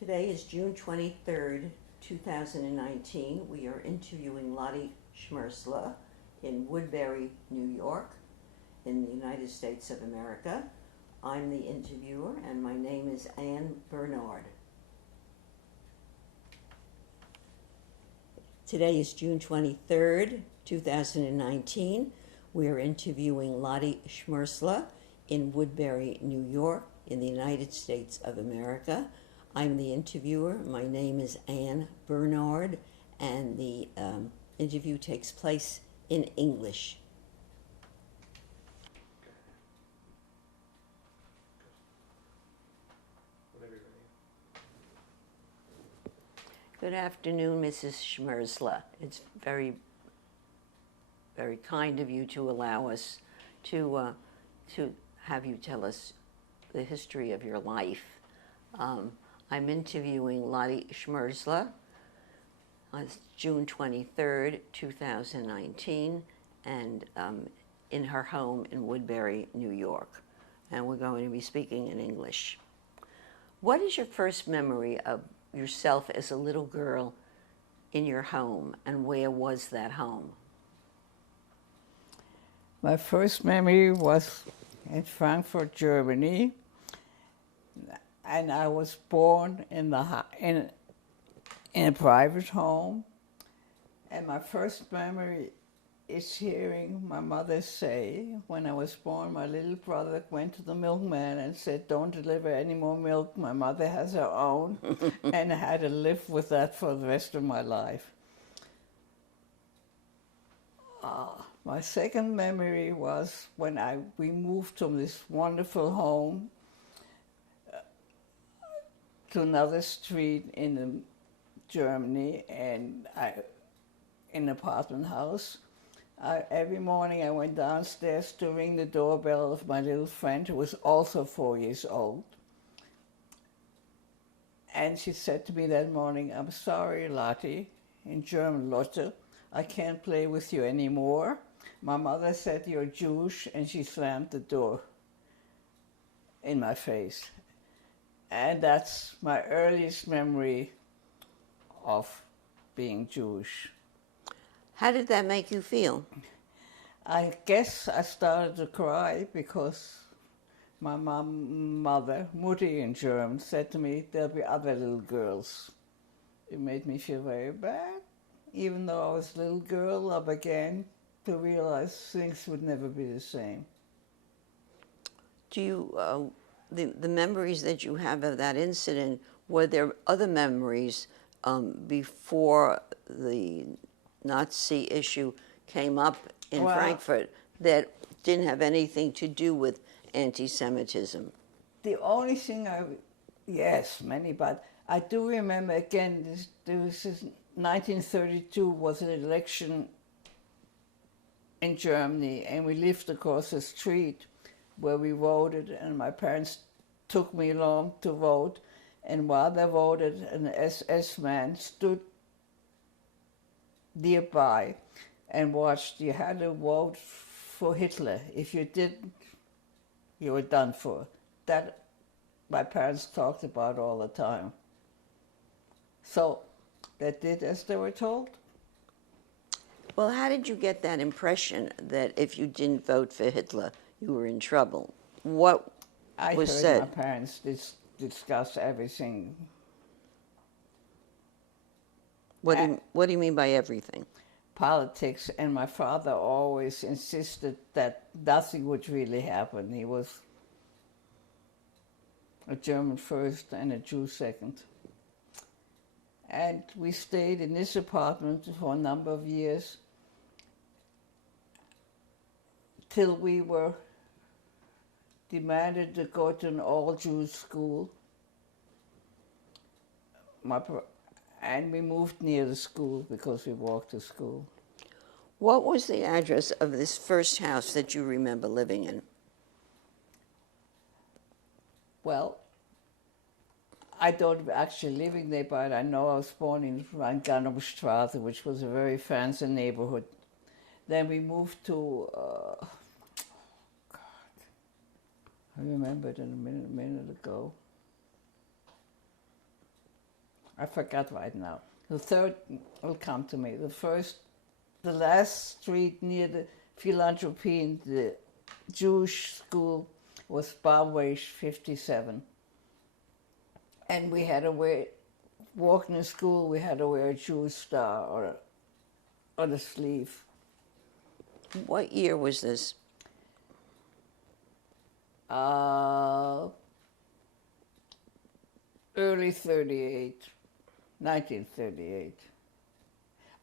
Today is June 23rd, 2019. We are interviewing Lottie Schmersla in Woodbury, New York, in the United States of America. I'm the interviewer, and my name is Anne Bernard. Today is June 23rd, 2019. We are interviewing Lottie Schmersla in Woodbury, New York, in the United States of America. I'm the interviewer. My name is Anne Bernard, and the interview takes place in English. Good afternoon, Mrs. Schmersla. It's very, very kind of you to allow us to have you tell us the history of your life. I'm interviewing Lottie Schmersla on June 23rd, 2019, and in her home in Woodbury, New York. And we're going to be speaking in English. What is your first memory of yourself as a little girl in your home, and where was that home? My first memory was in Frankfurt, Germany, and I was born in a private home. And my first memory is hearing my mother say, when I was born, my little brother went to the milkman and said, "Don't deliver any more milk. My mother has her own," and I had to live with that for the rest of my life. My second memory was when we moved from this wonderful home to another street in Germany, and in an apartment house. Every morning I went downstairs to ring the doorbell of my little friend, who was also 4 years old. And she said to me that morning, "I'm sorry, Lottie," in German, Lotte, "I can't play with you anymore. My mother said you're Jewish," and she slammed the door in my face. And that's my earliest memory of being Jewish. How did that make you feel? I guess I started to cry because my mother, Mutti in German, said to me, "There'll be other little girls." It made me feel very bad. Even though I was a little girl, I began to realize things would never be the same. Do you, the memories that you have of that incident, were there other memories before the Nazi issue came up in Frankfurt that didn't have anything to do with anti-Semitism? The only thing yes, many, but I do remember again, there was 1932 was an election in Germany, and we lived across the street where we voted, and my parents took me along to vote, and while they voted, an SS man stood nearby and watched. You had to vote for Hitler. If you didn't, you were done for. That my parents talked about all the time. So they did as they were told. Well, how did you get that impression that if you didn't vote for Hitler, you were in trouble? What was said? I heard my parents discuss everything. What do you mean by everything? Politics, and my father always insisted that nothing would really happen. He was a German first and a Jew second. And we stayed in this apartment for a number of years till we were demanded to go to an all-Jews school. And we moved near the school because we walked to school. What was the address of this first house that you remember living in? Well, I don't actually living there, but I know I was born in Rheingannumstraße, which was a very fancy neighborhood. Then we moved to, I remembered it a minute ago. I forgot right now. The third will come to me. The last street near the philanthropy in the Jewish school was Barway 57. And we had to wear, walking to school, we had to wear a Jewish star on the sleeve. What year was this? Early 38, 1938.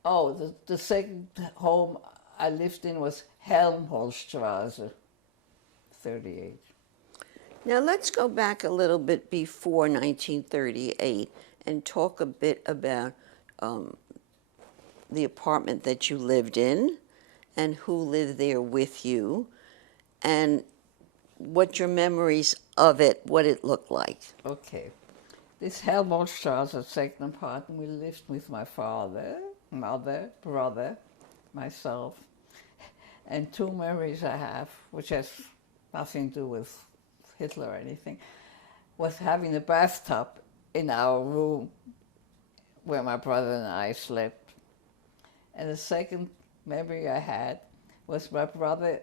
Oh, the second home I lived in was Helmholtzstraße, 38. Now let's go back a little bit before 1938 and talk a bit about the apartment that you lived in and who lived there with you and what your memories of it, what it looked like. Okay. This Helmholtzstraße second apartment, we lived with my father, mother, brother, myself, and two memories I have, which has nothing to do with Hitler or anything, was having a bathtub in our room where my brother and I slept. And the second memory I had was my brother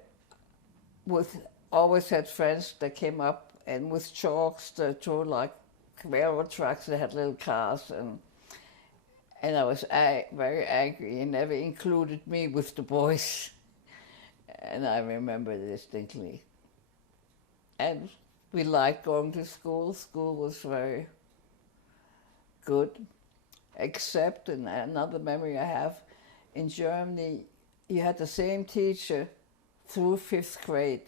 always had friends that came up and with chalks that drew like railroad tracks that had little cars, and I was very angry. He never included me with the boys, and I remember distinctly. And we liked going to school. School was very good, except, and another memory I have, in Germany, you had the same teacher through 5th grade,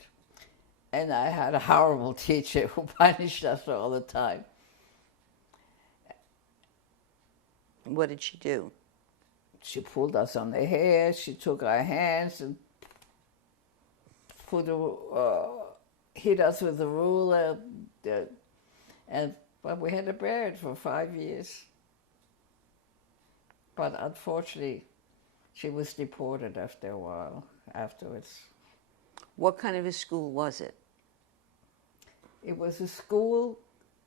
and I had a horrible teacher who punished us all the time. What did she do? She pulled us on the hair, she took our hands and hit us with a ruler, but we had to bear it for 5 years. But unfortunately, she was deported after a while afterwards. What kind of a school was it? It was a school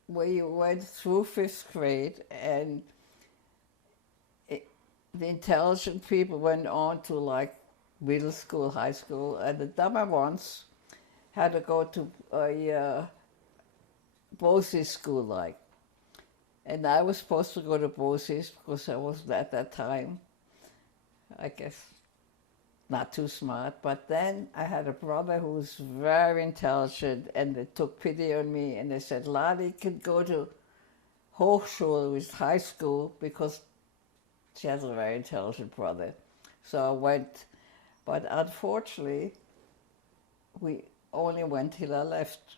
where you went through 5th grade, and the intelligent people went on to like middle school, high school, and the dumber ones had to go to a BOCES school like. And I was supposed to go to BOCES because I wasn't at that time, I guess, not too smart. But then I had a brother who was very intelligent, and they took pity on me, and they said, Lali could go to Hochschule, which is high school, because she has a very intelligent brother. So I went, but unfortunately, we only went till I left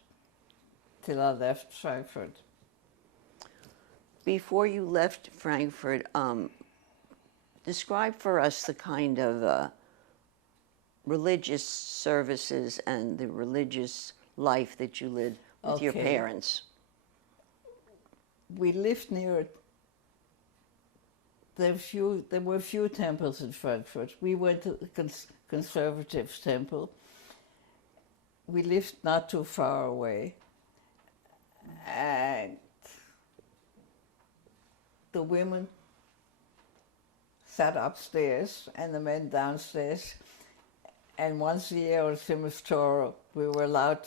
Frankfurt. Before you left Frankfurt, describe for us the kind of religious services and the religious life that you lived with your parents. We lived near. There were few temples in Frankfurt. We went to the conservative temple. We lived not too far away, and the women sat upstairs and the men downstairs. And once a year on Simmertor, we were allowed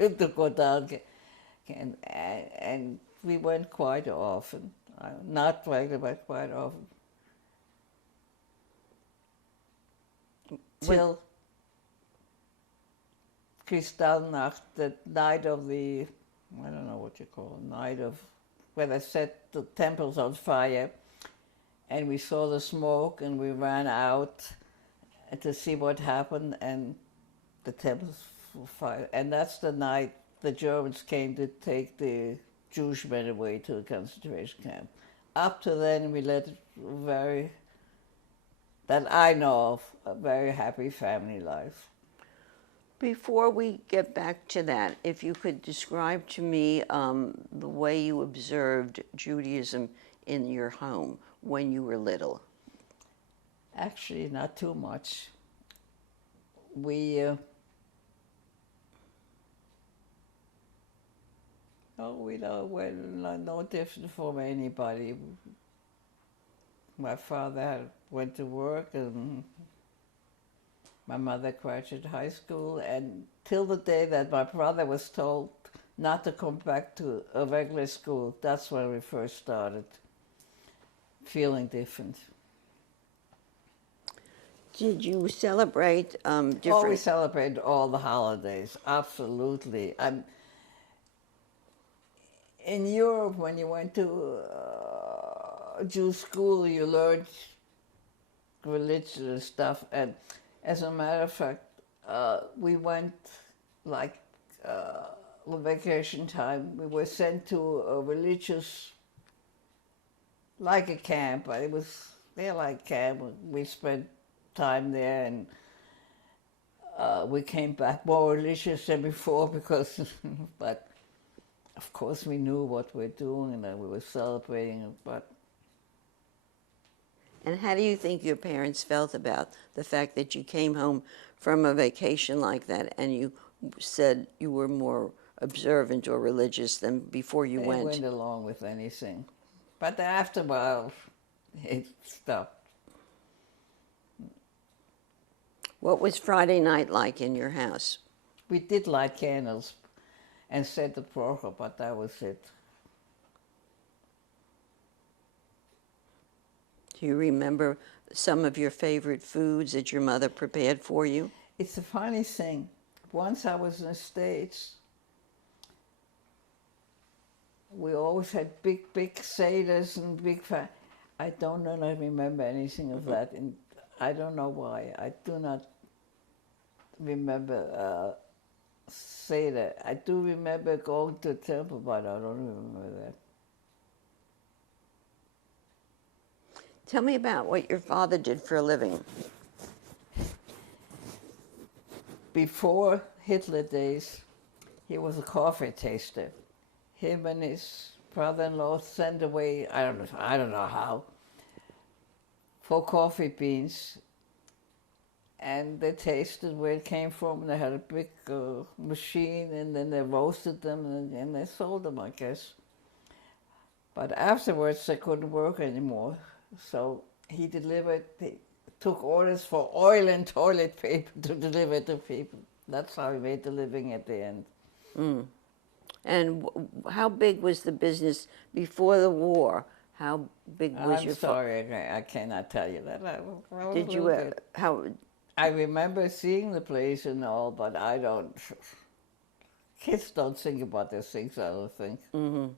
to go down, and we went quite often. Not regularly, but quite often. Till Kristallnacht, the night of the, I don't know what you call it, night of, where they set the temples on fire, and we saw the smoke, and we ran out to see what happened, and the temples were fire. And that's the night the Germans came to take the Jewish men away to the concentration camp. Up to then, we led that I know of, a very happy family life. Before we get back to that, if you could describe to me the way you observed Judaism in your home when you were little. Actually, not too much. We No, we don't, we're no different from anybody. My father went to work, and my mother graduated high school, and till the day that my brother was told not to come back to a regular school, that's when we first started feeling different. Did you celebrate Oh, we different? celebrated all the holidays, absolutely. In Europe, when you went to Jewish school, you learned religious stuff, and as a matter of fact, we went like on vacation time. We were sent to a religious, like a camp, but it was there like camp. We spent time there, and we came back more religious than before because, but of course we knew what we're doing and that we were celebrating. But And how do you think your parents felt about the fact that you came home from a vacation like that and you said you were more observant or religious than before you they went? went along with anything. But after a while, it stopped. What was Friday night like in your house? We did light candles and said the prayer, but that was it. Do you remember some of your favorite foods that your mother prepared for you? It's a funny thing. Once I was in the States, we always had big Seders and I don't know, I remember anything of that. And I don't know why. I do not remember Seder. I do remember going to a temple, but I don't remember that. Tell me about what your father did for a living. Before Hitler days, he was a coffee taster. Him and his brother-in-law sent away, I don't know how, for coffee beans. And they tasted where it came from, and they had a big machine, and then they roasted them, and they sold them, I guess. But afterwards, they couldn't work anymore. So he took orders for oil and toilet paper to deliver to people. That's how he made the living at the end. Mm. And how big was the business before the war? How big was I'm your? sorry, I cannot tell you that. Did you how? I remember seeing the place and all, but I don't. Kids don't think about those things, I don't think. Mm-hmm.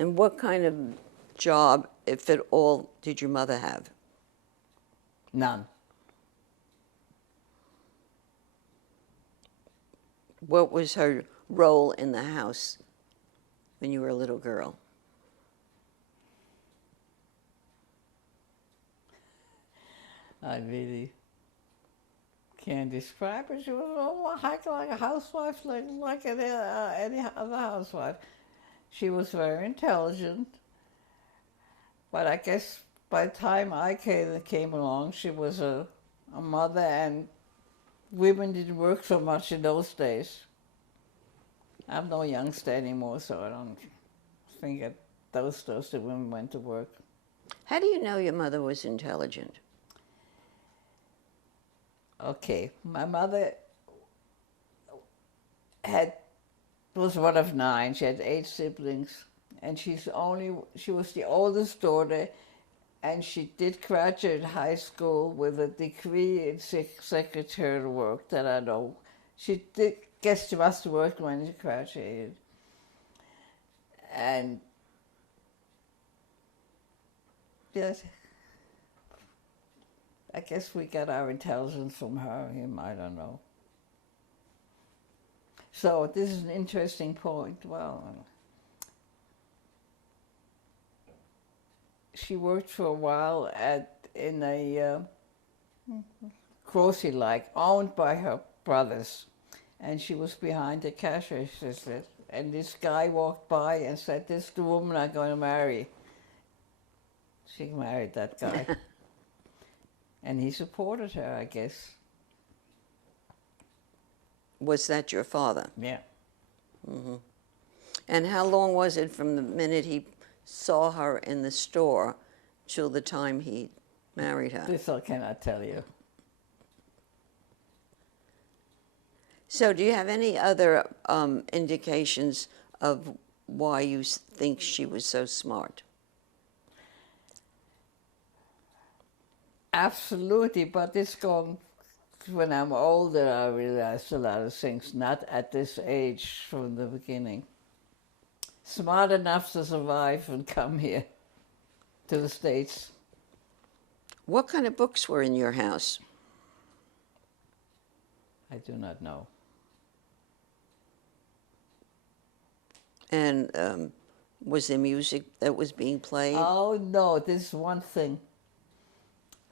And what kind of job, if at all, did your mother have? None. What was her role in the house when you were a little girl? I really can't describe it. She was like a housewife, like any other housewife. She was very intelligent, but I guess by the time I came along, she was a mother, and women didn't work so much in those days. I'm no youngster anymore, so I don't think at those days the women went to work. How do you know your mother was intelligent? Okay, my mother was one of 9. She had 8 siblings, and she was the oldest daughter, and she did graduate high school with a degree in secretarial work that I know. She did, guess she must have worked when she graduated. And yes, I guess we got our intelligence from her, him, I don't know. So this is an interesting point. Well, she worked for a while in a grocery like owned by her brothers, and she was behind the cash register. And this guy walked by and said, "This is the woman I'm going to marry." She married that guy. And he supported her, I guess. Was that your father? Yeah. Mm-hmm. And how long was it from the minute he saw her in the store till the time he married her? This I cannot tell you. So, do you have any other indications of why you think she was so smart? Absolutely, but it's gone. When I'm older, I realized a lot of things, not at this age from the beginning. Smart enough to survive and come here to the States. What kind of books were in your house? I do not know. And was there music that was being played? Oh no, this is one thing.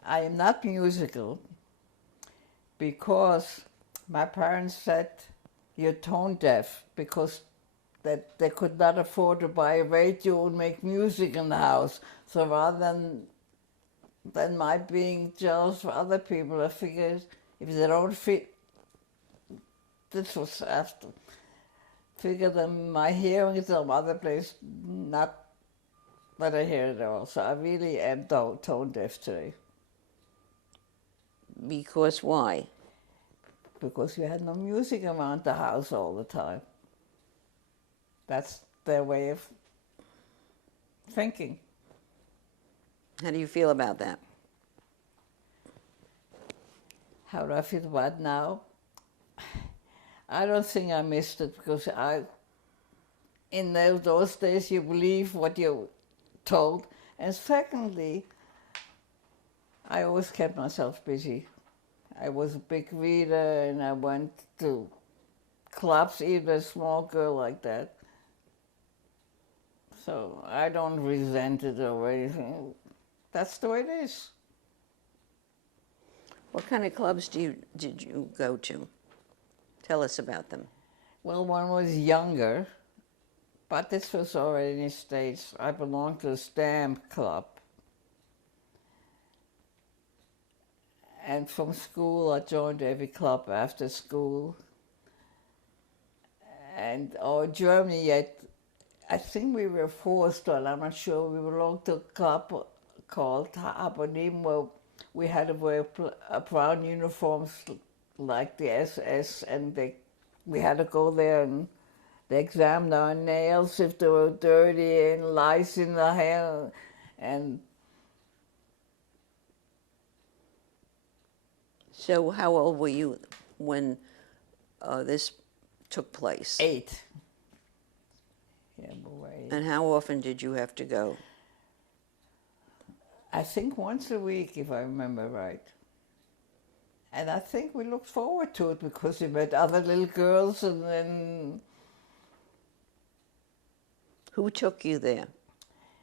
I am not musical because my parents said you're tone deaf because that they could not afford to buy a radio and make music in the house. So rather than my being jealous for other people, I figured if they don't fit, this was after. Figure that my hearing is some other place, not that I hear it all. So I really am tone deaf today. Because why? Because we had no music around the house all the time. That's their way of thinking. How do you feel about that? How do I feel about it now? I don't think I missed it because in those days you believe what you're told. And secondly, I always kept myself busy. I was a big reader and I went to clubs, even a small girl like that. So I don't resent it or anything. That's the way it is. What kind of clubs did you go to? Tell us about them. Well, one was younger, but this was already in the States. I belonged to a stamp club. And from school, I joined every club after school. And Germany, I think we were forced, or I'm not sure, we belonged to a club called Habonim, where we had to wear brown uniforms like the SS, and we had to go there and they examined our nails if they were dirty and lice in the hair. And so how old were you when this took place? 8. Yeah, boy. And how often did you have to go? I think once a week, if I remember right. And I think we looked forward to it because we met other little girls and then... Who took you there?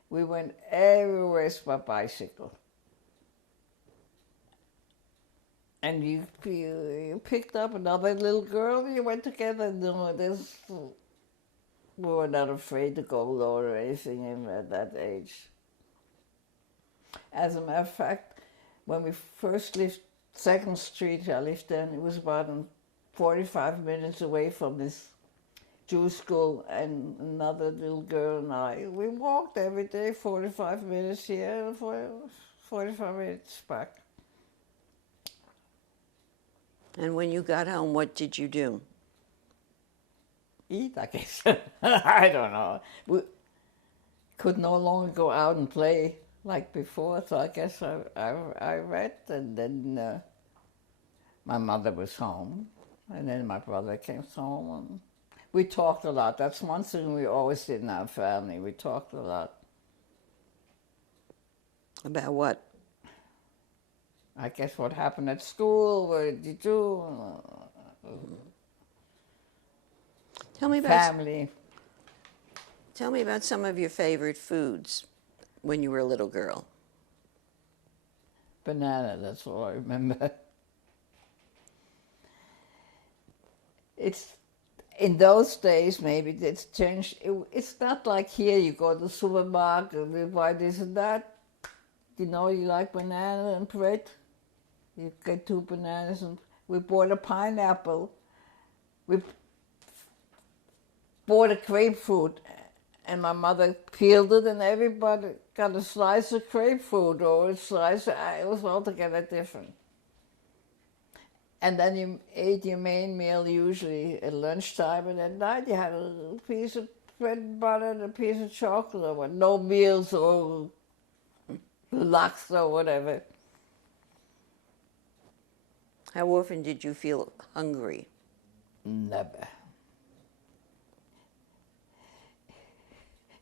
We went everywhere by bicycle. And you picked up another little girl and you went together. We were not afraid to go alone or anything at that age. As a matter of fact, when we first lived 2nd Street, I lived there, and it was about 45 minutes away from this Jewish school, and another little girl and I, we walked every day, 45 minutes here and 45 minutes back. And when you got home, what did you do? Eat, I guess. I don't know. We could no longer go out and play like before, so I guess I read, and then my mother was home, and then my brother came home, and we talked a lot. That's one thing we always did in our family. We talked a lot. About what? I guess what happened at school, what did you do? Tell me about Family. Tell me about some of your favorite foods when you were a little girl. Banana, that's all I remember. It's, in those days, maybe it's changed. It's not like here, you go to the supermarket and you buy this and that. You know, you like banana and bread. You get 2 bananas and we bought a pineapple. bought a grapefruit, and my mother peeled it, and everybody got a slice of grapefruit or a slice. It was altogether different. And then you ate your main meal usually at lunchtime, and at night you had a little piece of bread and butter and a piece of chocolate, or what, no meals or lux or whatever. How often did you feel hungry? Never.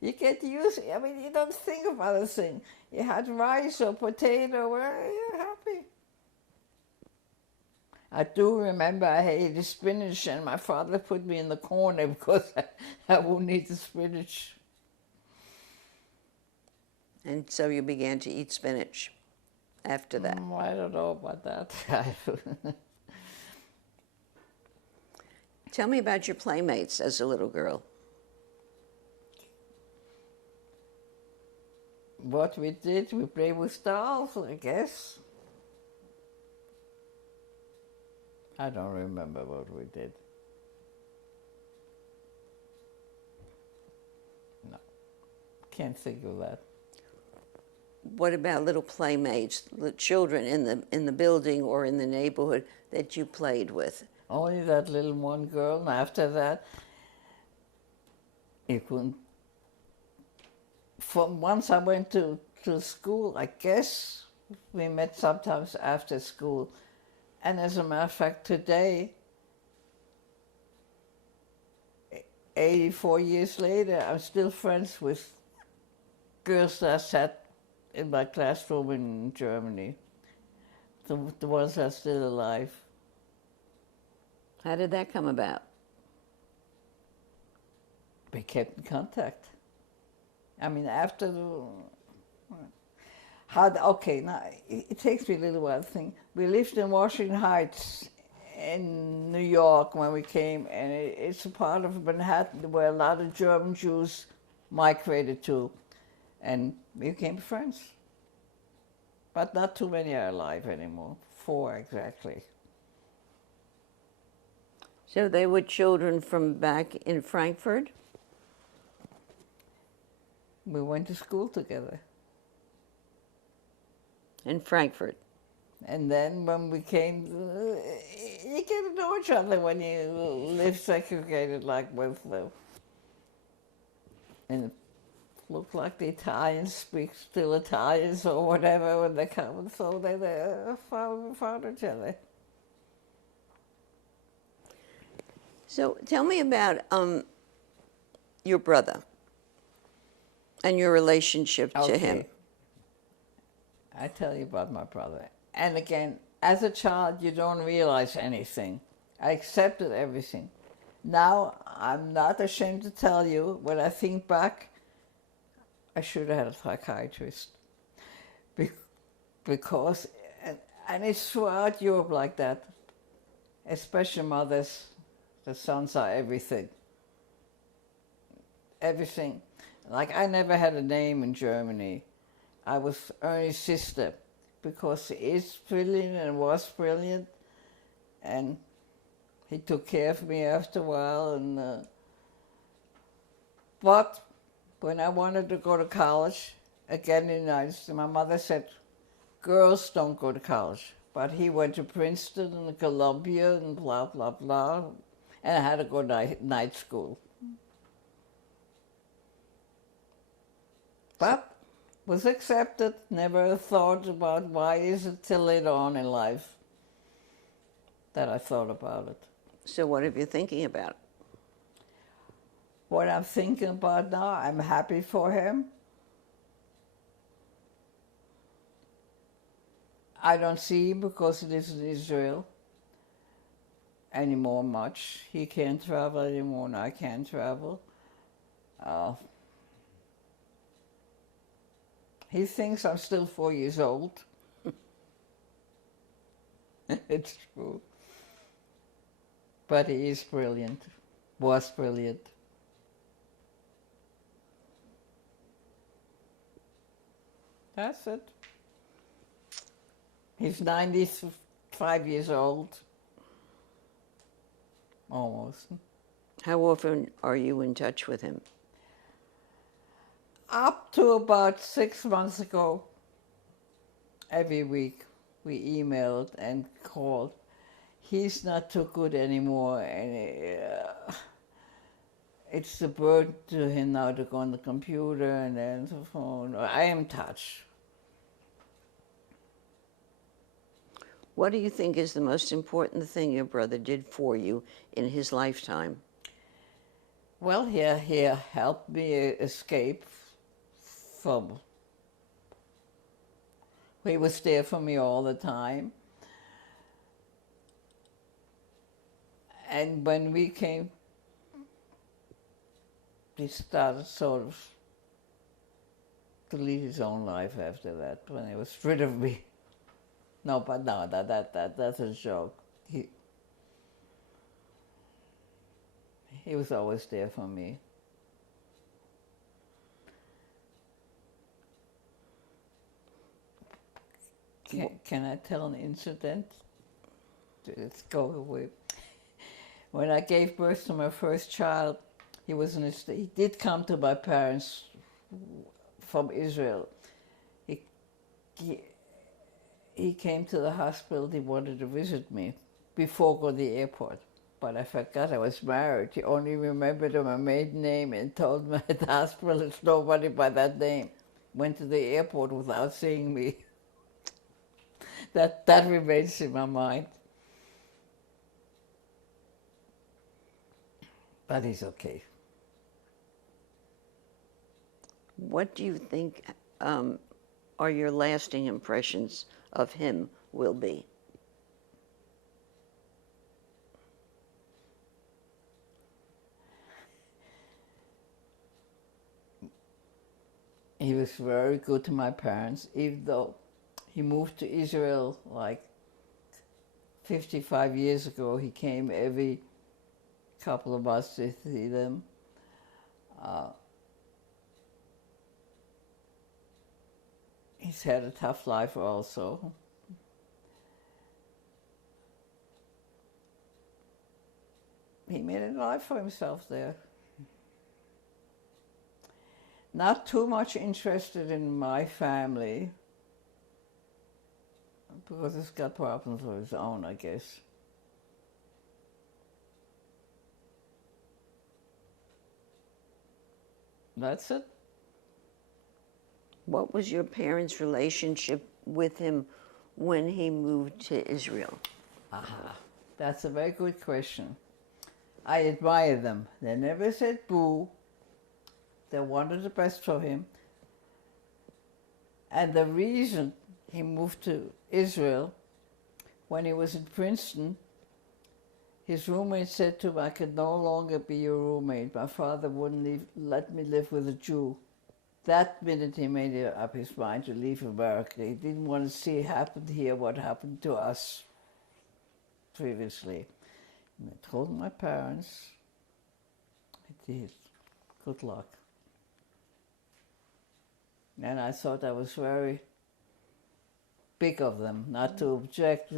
You get used, I mean, you don't think of other things. You had rice or potato, well, you're happy. I do remember I hated spinach, and my father put me in the corner because I wouldn't eat the spinach. And so you began to eat spinach after that. I don't know about that. Tell me about your playmates as a little girl. What we did, we played with dolls, I guess. I don't remember what we did. No, can't think of that. What about little playmates, the children in the building or in the neighborhood that you played with? Only that little one girl, and after that, you couldn't. From once I went to school, I guess we met sometimes after school. And as a matter of fact, today, 84 years later, I'm still friends with girls that sat in my classroom in Germany, the ones that are still alive. How did that come about? We kept in contact. I mean, after the... Okay, now it takes me a little while to think. We lived in Washington Heights in New York when we came, and it's a part of Manhattan where a lot of German Jews migrated to, and we became friends. But not too many are alive anymore, 4 exactly. So they were children from back in Frankfurt? We went to school together. In Frankfurt. And then when we came, you get to know each other when you live segregated like with them. And it looked like the Italians speak still Italians or whatever when they come, and so they found each other. So tell me about your brother and your relationship to him. I tell you about my brother. And again, as a child, you don't realize anything. I accepted everything. Now, I'm not ashamed to tell you, when I think back, I should have had a psychiatrist. Because, and it's throughout Europe like that, especially mothers, the sons are everything. Everything. Like, I never had a name in Germany. I was Ernie's sister, because he is brilliant and was brilliant, and he took care of me after a while. And but when I wanted to go to college, again in the United States, my mother said, girls don't go to college. But he went to Princeton and Columbia and blah, blah, blah, and I had to go to night school. But was accepted, never thought about why is it till later on in life that I thought about it. So what are you thinking about? What I'm thinking about now, I'm happy for him. I don't see him because he lives in Israel anymore much. He can't travel anymore and I can't travel. He thinks I'm still 4 years old. It's true. But he is brilliant, was brilliant. That's it. He's 95 years old. Almost. How often are you in touch with him? Up to about 6 months ago, every week we emailed and called. He's not too good anymore, and it's a burden to him now to go on the computer and then the phone. I am touched. What do you think is the most important thing your brother did for you in his lifetime? Well, he helped me escape from. He was there for me all the time. And when we came, he started sort of to lead his own life after that, when he was rid of me. No, but no, that's a joke. He was always there for me. Can I tell an incident? Let's go away. When I gave birth to my first child, he did come to my parents from Israel. He came to the hospital. He wanted to visit me before going to the airport. But I forgot I was married. He only remembered my maiden name and told me at the hospital it's nobody by that name. Went to the airport without seeing me. That remains in my mind. But he's okay. What do you think are your lasting impressions of him will be? He was very good to my parents, even though he moved to Israel like 55 years ago. He came every couple of months to see them. He's had a tough life also. He made a life for himself there. Not too much interested in my family, because he's got problems of his own, I guess. That's it. What was your parents' relationship with him when he moved to Israel? That's a very good question. I admire them. They never said boo. They wanted the best for him. And the reason he moved to Israel, when he was in Princeton, his roommate said to him, I could no longer be your roommate. My father wouldn't let me live with a Jew. That minute he made up his mind to leave America. He didn't want to see happen here what happened to us previously. And I told my parents, I did. Good luck. And I thought that was very big of them, not to object.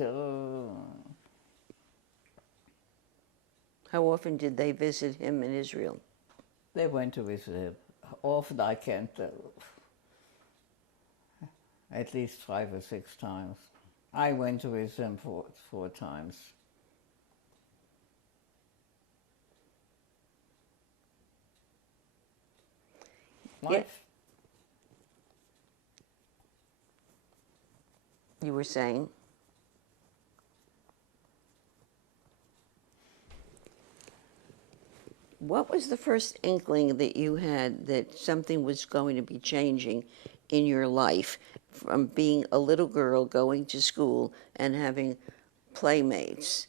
How often did they visit him in Israel? They went to visit him. Often I can't tell. At least 5 or 6 times. I went to visit him 4 times. Life. You were saying? What was the first inkling that you had that something was going to be changing in your life from being a little girl going to school and having playmates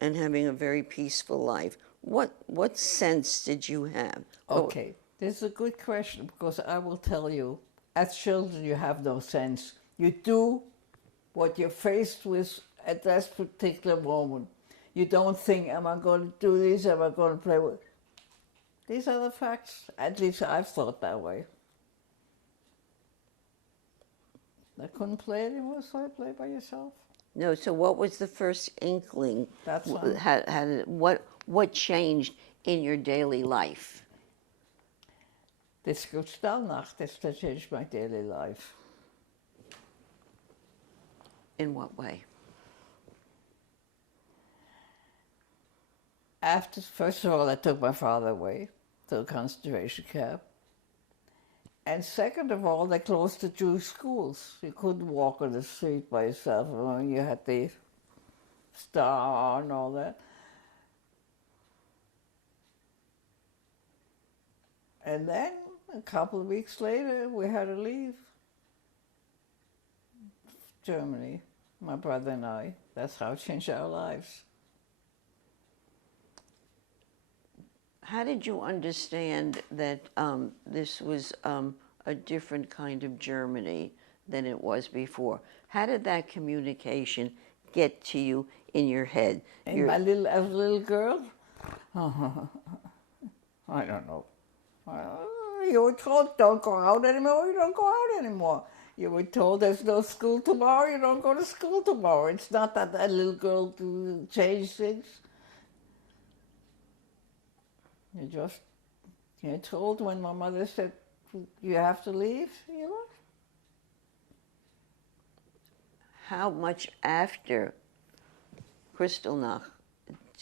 and having a very peaceful life? What sense did you have? Okay, this is a good question, because I will tell you, as children you have no sense. You do what you're faced with at that particular moment. You don't think, am I going to do this, am I going to play with... These are the facts. At least I've thought that way. I couldn't play anymore, so I play by yourself. No, so what was the first inkling? That's What What changed in your daily life? This Kristallnacht, that changed my daily life. In what way? After, first of all, I took my father away to a concentration camp. And second of all, they closed the Jewish schools. You couldn't walk on the street by yourself. I mean, you had the star and all that. And then, a couple of weeks later, we had to leave Germany, my brother and I. That's how it changed our lives. How did you understand that this was a different kind of Germany than it was before? How did that communication get to you in your head? And as a little girl, I don't know. You were told, don't go out anymore, you don't go out anymore. You were told there's no school tomorrow, you don't go to school tomorrow. It's not that a little girl to change things. You're told when my mother said, you have to leave, you left. How much after Kristallnacht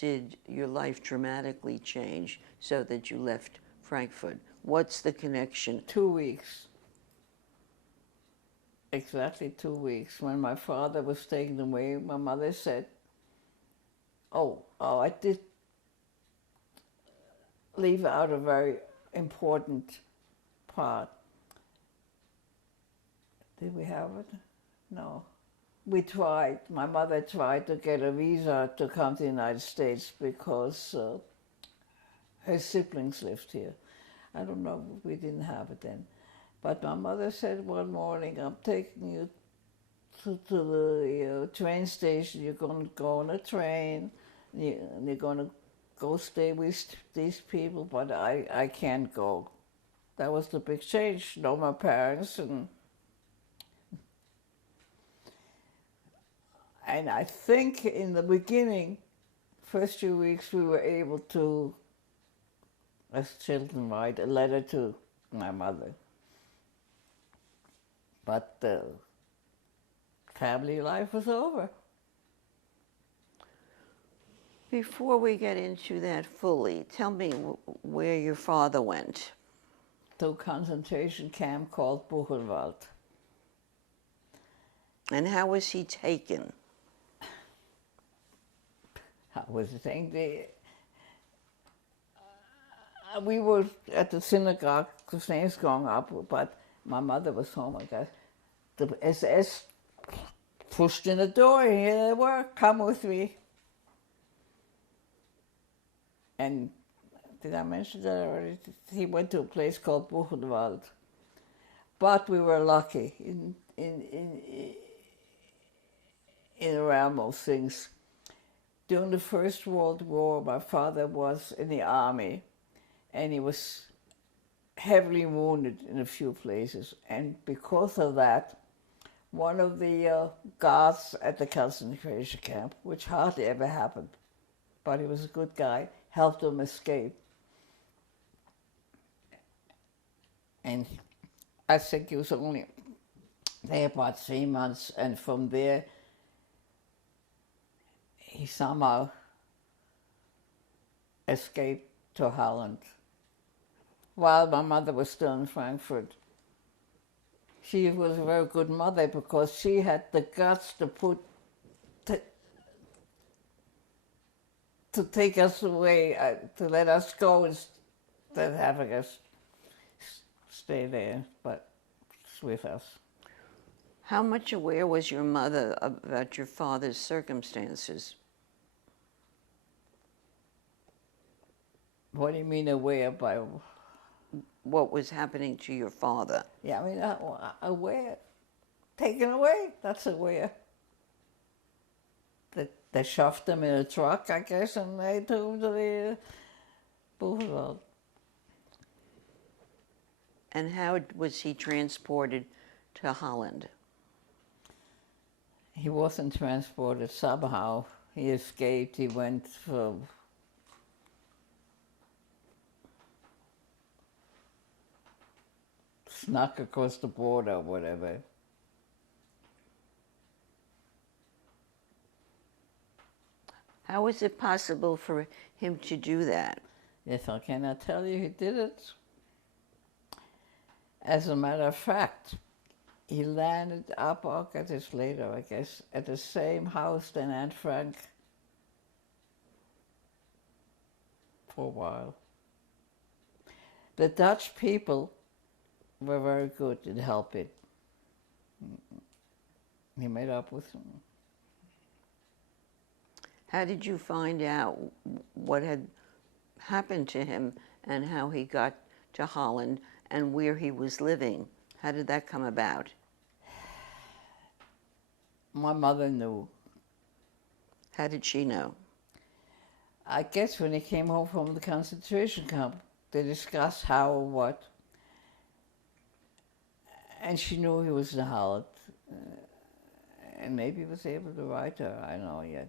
did your life dramatically change so that you left Frankfurt? What's the connection? 2 weeks. Exactly 2 weeks. When my father was taken away, my mother said, oh, I did leave out a very important part. Did we have it? No. We tried. My mother tried to get a visa to come to the United States because her siblings lived here. I don't know, we didn't have it then. But my mother said one morning, I'm taking you to the train station. You're going to go on a train, and you're going to go stay with these people, but I can't go. That was the big change. No, my parents, and I think in the beginning, first 2 weeks, we were able to, as children, write a letter to my mother. But the family life was over. Before we get into that fully, tell me where your father went. To a concentration camp called Buchenwald. And how was he taken? I was saying we were at the synagogue, the snails going up, but my mother was home, I guess. The SS pushed in the door, and here they were, come with me. And did I mention that already? He went to a place called Buchenwald. But we were lucky in the realm of things. During the First World War, my father was in the army, and he was heavily wounded in a few places. And because of that, one of the guards at the concentration camp, which hardly ever happened, but he was a good guy, helped him escape. And I think he was only there about 3 months, and from there, he somehow escaped to Holland while my mother was still in Frankfurt. She was a very good mother because she had the guts to take us away, to let us go instead of having us stay there, but with us. How much aware was your mother about your father's circumstances? What do you mean aware by? What was happening to your father? Yeah, I mean, aware. Taken away, that's aware. They shoved them in a truck, I guess, and they took them to the Buchenwald. And how was he transported to Holland? He wasn't transported somehow. He escaped. He went from snuck across the border or whatever. How is it possible for him to do that? Yes, I cannot tell you he did it. As a matter of fact, he landed up, I'll get this later, I guess, at the same house than Anne Frank for a while. The Dutch people were very good in helping. He made up with them. How did you find out what had happened to him and how he got to Holland and where he was living? How did that come about? My mother knew. How did she know? I guess when he came home from the concentration camp, they discussed how or what. And she knew he was in Holland. And maybe was able to write her, I don't know yet.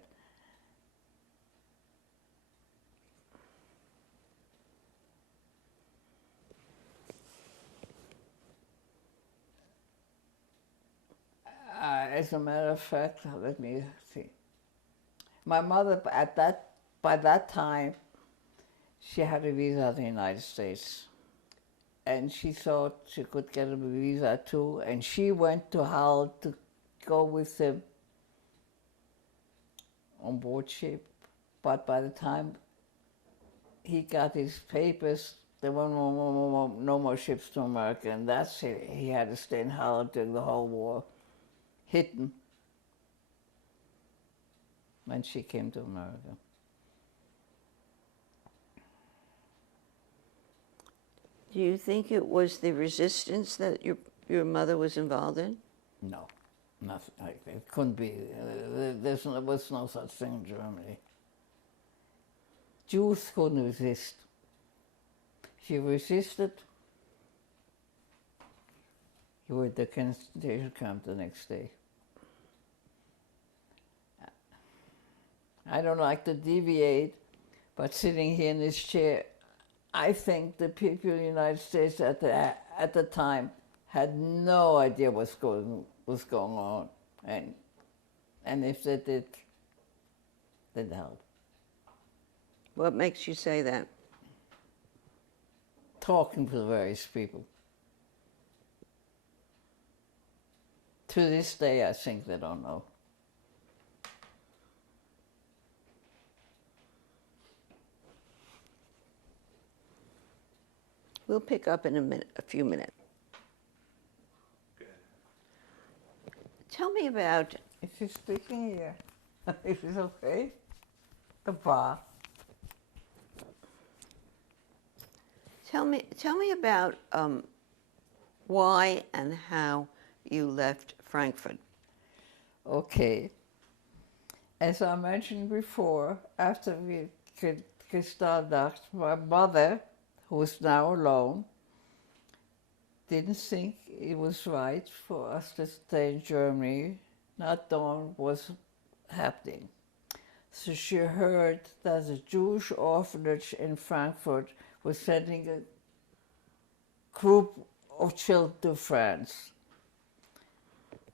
As a matter of fact, let me see. My mother, by that time, she had a visa to the United States. And she thought she could get a visa too. And she went to Hull to go with him on board ship. But by the time he got his papers, there were no more ships to America. And that's it. He had to stay in Hull during the whole war, hidden, when she came to America. Do you think it was the resistance that your mother was involved in? No, nothing like that. It couldn't be. There was no such thing in Germany. Jews couldn't resist. She resisted, you were at the concentration camp the next day. I don't like to deviate, but sitting here in this chair, I think the people in the United States at the time had no idea what was going on, and if they did, they'd help. What makes you say that? Talking to the various people. To this day, I think they don't know. We'll pick up in a few minutes. Tell me about. Is he speaking here? Is this okay? The bar. Tell me about why and how you left Frankfurt. Okay. As I mentioned before, after we Kristallnacht, my mother, who is now alone, didn't think it was right for us to stay in Germany, not knowing what was happening. So she heard that the Jewish orphanage in Frankfurt was sending a group of children to France.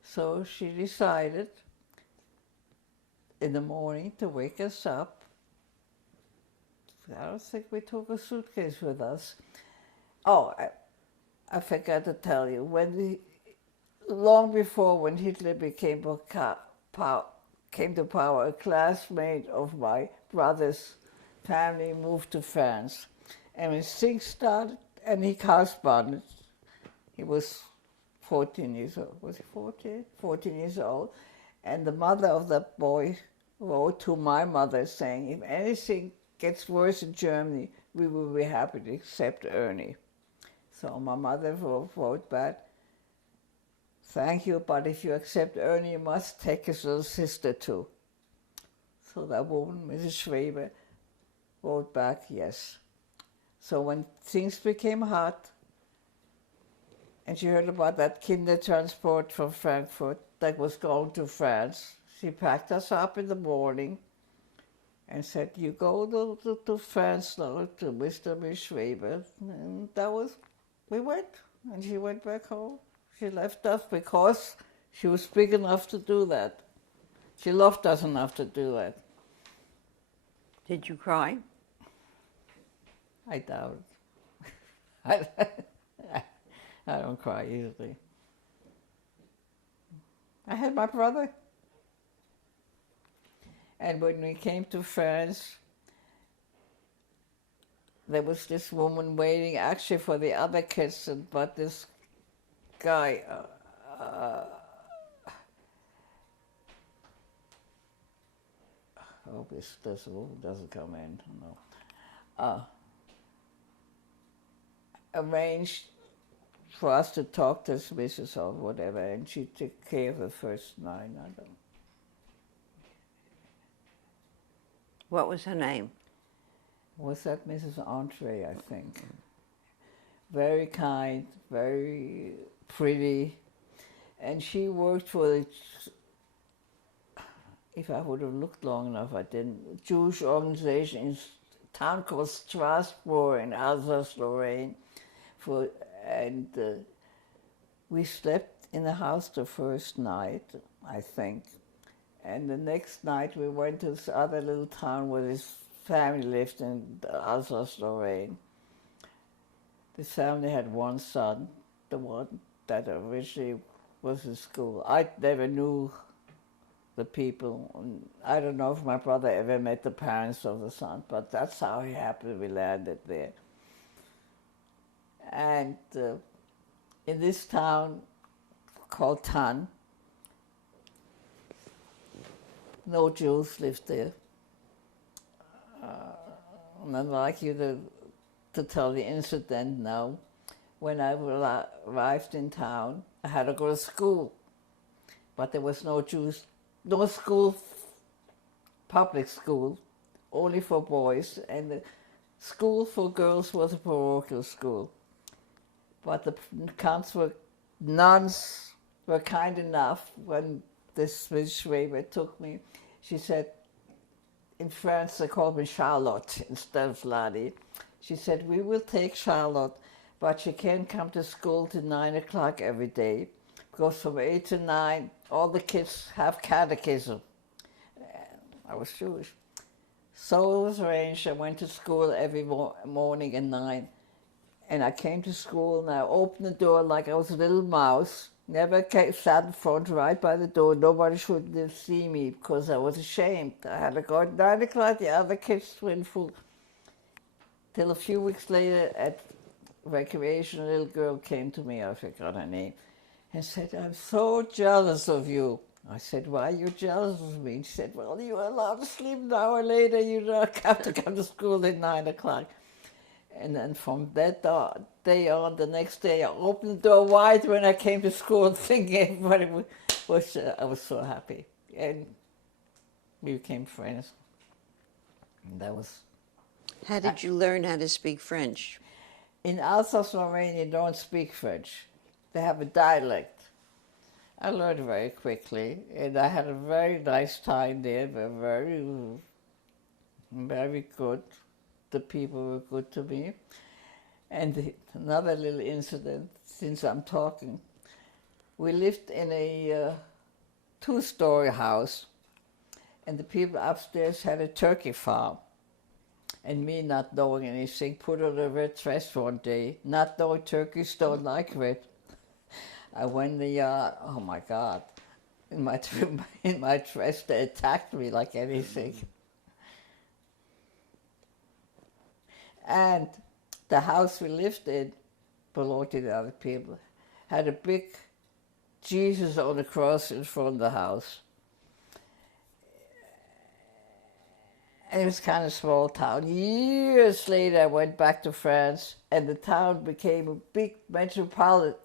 So she decided in the morning to wake us up. I don't think we took a suitcase with us. Oh, I forgot to tell you, long before when Hitler came to power, a classmate of my brother's family moved to France. And when things started, and he corresponded, he was 14 years old. Was he 14? 14 years old. And the mother of that boy wrote to my mother saying, if anything gets worse in Germany, we will be happy to accept Ernie. So my mother wrote back, thank you, but if you accept Ernie, you must take his little sister too. So that woman, Mrs. Schwaber, wrote back, yes. So when things became hot, and she heard about that Kindertransport from Frankfurt that was going to France, she packed us up in the morning and said, you go to France now, to Mr. and Miss Schwaber. And we went. and she went back home. She left us because she was big enough to do that. She loved us enough to do that. Did you cry? I doubt it. I don't cry easily. I had my brother. And when we came to France, there was this woman waiting actually for the other kids, but this guy, I hope this woman doesn't come in, no. Arranged for us to talk to this Mrs. or whatever, and she took care of the first 9. I don't. What was her name? Was that Mrs. Entree, I think. Very kind, very pretty, and she worked for the, if I would have looked long enough, I didn't, Jewish organization in a town called Strasbourg in Alsace-Lorraine. And we slept in the house the first night, I think. And the next night we went to this other little town where this family lived in Alsace-Lorraine. This family had one son, the one that originally was in school. I never knew the people. I don't know if my brother ever met the parents of the son, but that's how it happened we landed there. And in this town called Tann, no Jews lived there. And I'd like you to tell the incident now. When I arrived in town, I had to go to school, but there was no Jews, no school, public school, only for boys, and the school for girls was a parochial school. But the nuns were kind enough when this Swiss Weber took me. She said, in France they called me Charlotte instead of Ladi. She said, we will take Charlotte, but she can't come to school till 9 o'clock every day, because from 8 to 9, all the kids have catechism. I was Jewish. So it was arranged. I went to school every morning at 9. And I came to school and I opened the door like I was a little mouse. Never sat in front right by the door. Nobody should see me because I was ashamed. I had to go at 9 o'clock. The other kids were in full. Till a few weeks later at recreation, a little girl came to me, I forgot her name, and said, I'm so jealous of you. I said, why are you jealous of me? She said, well, you are allowed to sleep an hour later. You don't have to come to school at 9 o'clock. And then from that day on, the next day, I opened the door wide when I came to school, thinking everybody was I was so happy. And we became friends. And that was... How did you learn how to speak French? In Alsace-Lorraine, you don't speak French. They have a dialect. I learned very quickly, and I had a very nice time there. They were very, very good. The people were good to me. And another little incident, since I'm talking, we lived in a 2-story house, and the people upstairs had a turkey farm. And me not knowing anything, put on a red dress one day, not knowing turkeys don't like red. I went in the yard, oh my God, in my dress, they attacked me like anything. And the house we lived in belonged to the other people, had a big Jesus on the cross in front of the house. And it was kind of a small town. Years later, I went back to France, and the town became a big metropolis,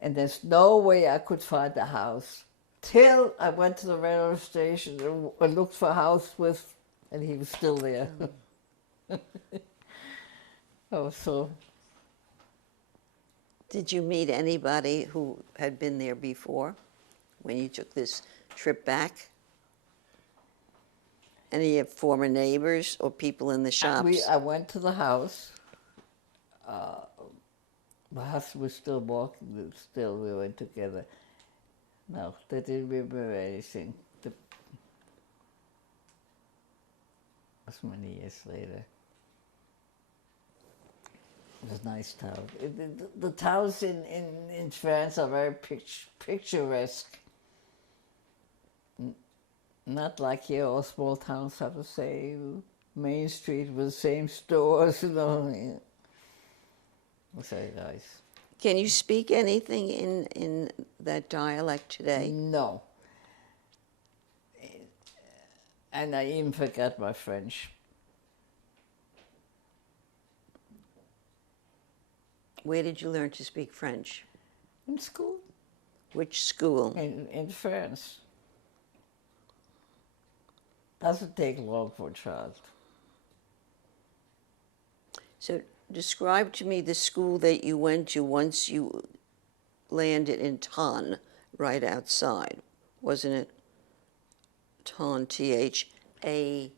and there's no way I could find a house. Till I went to the railroad station and looked for a house with, and he was still there. Oh, so. Did you meet anybody who had been there before when you took this trip back? Any former neighbors or people in the shops? I went to the house My husband was still walking, still we went together. No, they didn't remember anything. That's many years later. It was a nice town. The towns in France are very picturesque. Not like here, all small towns have the same main street with the same stores, you know. Yeah. It was very nice. Can you speak anything in that dialect today? No. And I even forgot my French. Where did you learn to speak French? In school. Which school? In France. Doesn't take long for a child. So describe to me the school that you went to once you landed in Thann, right outside, wasn't it? Thann, T-H-A.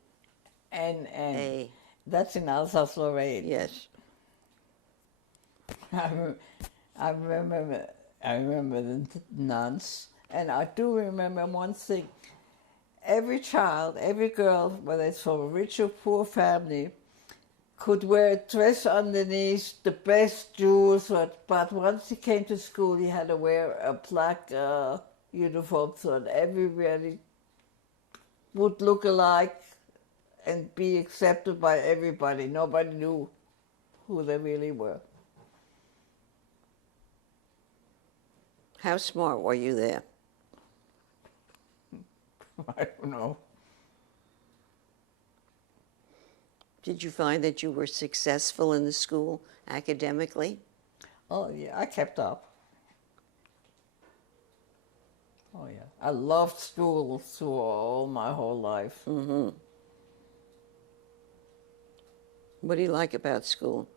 And that's in Alsace-Lorraine. Yes. I remember the nuns, and I do remember one thing. Every child, every girl, whether it's from a rich or poor family, could wear a dress underneath, the best jewels, but once he came to school, he had to wear a black uniform so that everybody would look alike and be accepted by everybody. Nobody knew who they really were. How smart were you there? I don't know. Did you find that you were successful in the school academically? Oh, yeah, I kept up. Oh, yeah. I loved school through all my whole life. Mm-hmm. What do you like about school?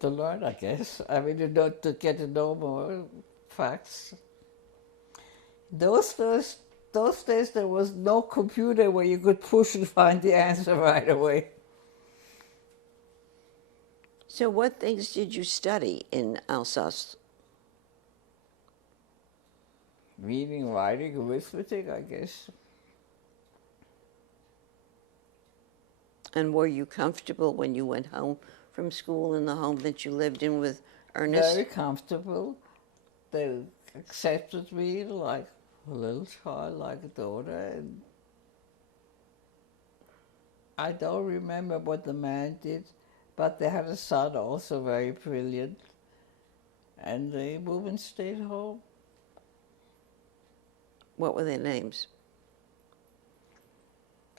To learn, I guess. I mean, to get to know more facts. Those days, there was no computer where you could push and find the answer right away. So what things did you study in Alsace? Reading, writing, arithmetic, I guess. And were you comfortable when you went home from school in the home that you lived in with Ernest? Very comfortable. They accepted me like a little child, like a daughter. And I don't remember what the man did, but they had a son also very brilliant. And the woman stayed home. What were their names?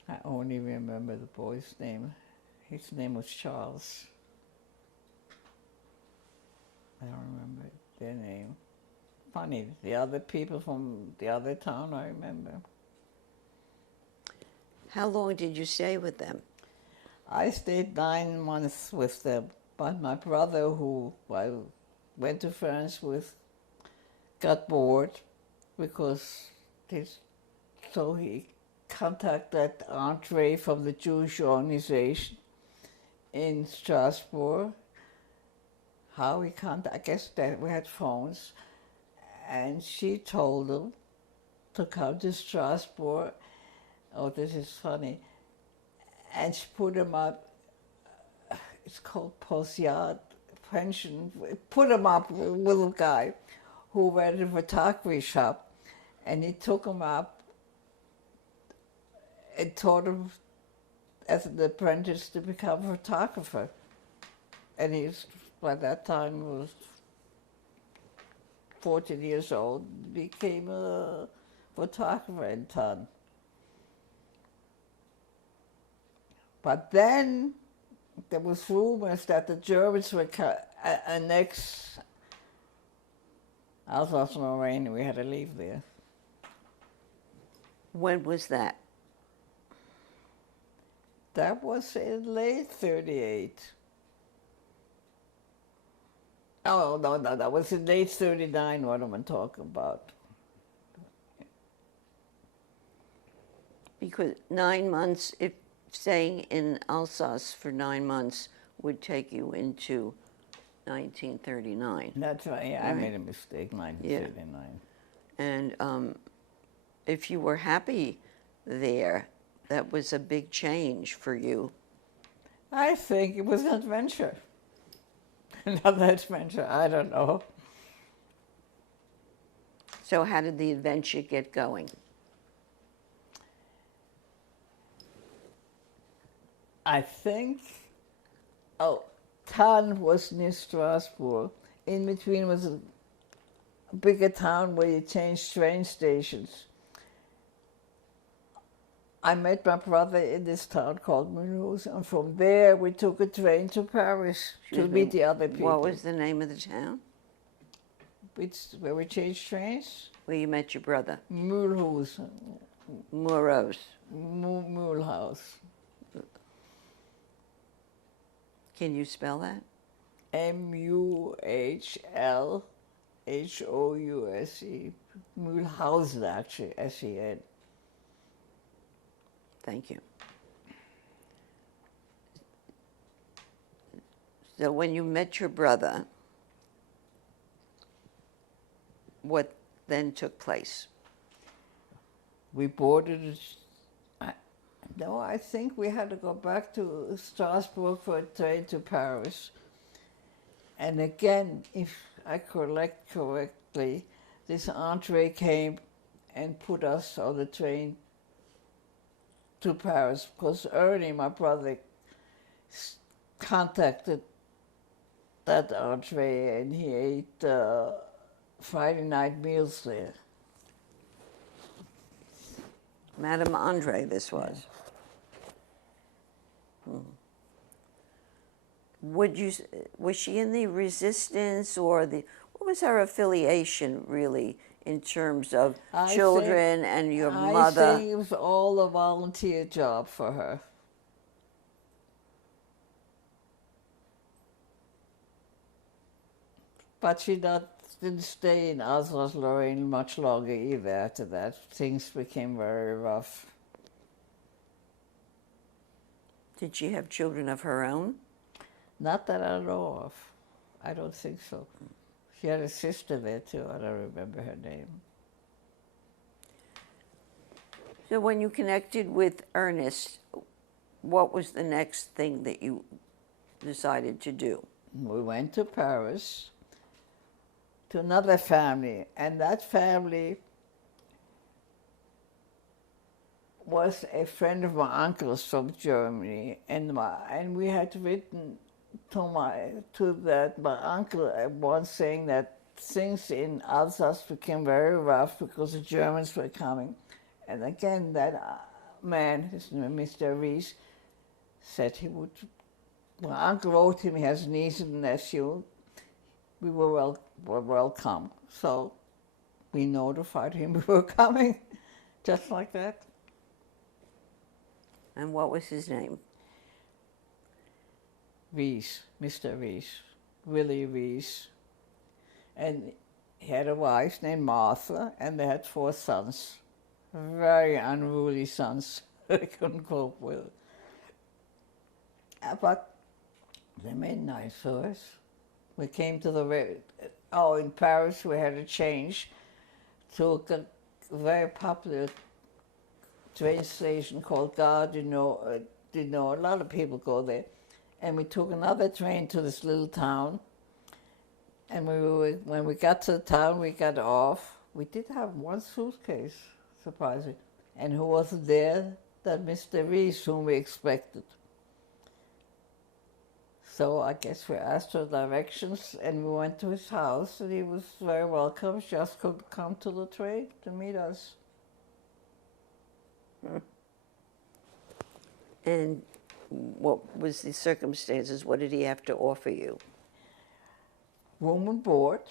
I only remember the boy's name. His name was Charles. I don't remember their name. Funny, the other people from the other town I remember. How long did you stay with them? I stayed 9 months with them, but my brother, who I went to France with, got bored because so he contacted Andre from the Jewish organization in Strasbourg. How we I guess that we had phones, and she told him to come to Strasbourg. Oh, this is funny. And she put him up, it's called Pension, put him up with a little guy who ran a photography shop, and he took him up and taught him as an apprentice to become a photographer. And he's, by that time, was 14 years old, became a photographer in Thann. But then there was rumors that the Germans would annex Alsace-Lorraine. We had to leave there. When was that? That was in late 38. Oh, no, that was in late 39, what am I talking about? Because 9 months, staying in Alsace for 9 months would take you into 1939. That's right. Yeah, I Right. made a mistake, 1939. And if you were happy there, that was a big change for you. I think it was an adventure. Another adventure, I don't know. So how did the adventure get going? I think, oh, Thann was near Strasbourg. In between was a bigger town where you changed train stations. I met my brother in this town called Mulhouse, and from there we took a train to Paris to Excuse me, meet the other people. What was the name of the town Where we changed trains? where you met your brother? Mulhouse. Mulhouse. Mulhouse. Can you spell that? Mulhlhouse. Mulhausen, actually, S-E-N. Thank you. So when you met your brother, what then took place? We boarded. I think we had to go back to Strasbourg for a train to Paris. And again, if I collect correctly, this Andre came and put us on the train to Paris because Ernie, my brother, contacted that Andre and he ate Friday night meals there. Madame Andre, this was. Was she in the resistance or what was her affiliation really in terms of children and your mother? I think it was all a volunteer job for her. But she didn't stay in Alsace-Lorraine much longer either after that. Things became very rough. Did she have children of her own? Not that I know of. I don't think so. She had a sister there too. I don't remember her name. So when you connected with Ernest, what was the next thing that you decided to do? We went to Paris to another family, and that family was a friend of my uncle's from Germany, and we had written to my uncle once saying that things in Alsace became very rough because the Germans were coming, and again that man, his name Mr. Ries, said he would. My uncle wrote him. He has a niece and nephew. We were welcome, so we notified him we were coming, just like that. And what was his name? Ries, Mr. Ries, Willie Ries. And he had a wife named Martha, and they had 4 sons. Very unruly sons I couldn't cope with. But they made nice for us. We came to in Paris we had to change to a very popular train station called Gare du Nord. A lot of people go there. And we took another train to this little town. And when we got to the town, we got off. We did have 1 suitcase, surprisingly. And who wasn't there? That Mr. Ries, whom we expected. So I guess we asked for directions, and we went to his house, and he was very welcome. Just could come to the train to meet us. And what was the circumstances? What did he have to offer you? Room and board.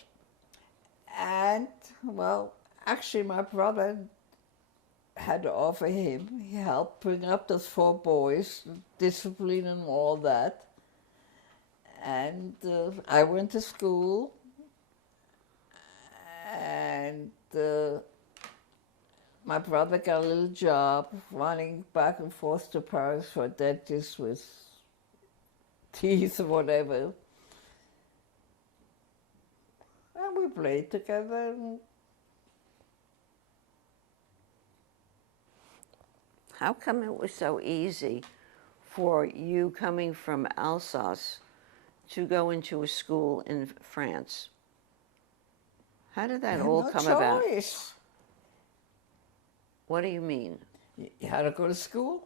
And, well, actually my brother had to offer him. He helped bring up those 4 boys, discipline and all that. And I went to school, and my brother got a little job running back and forth to Paris for a dentist with teeth or whatever. And we played together. And How come it was so easy for you coming from Alsace to go into a school in France? How did that all no come about? choice. What do you mean? You had to go to school.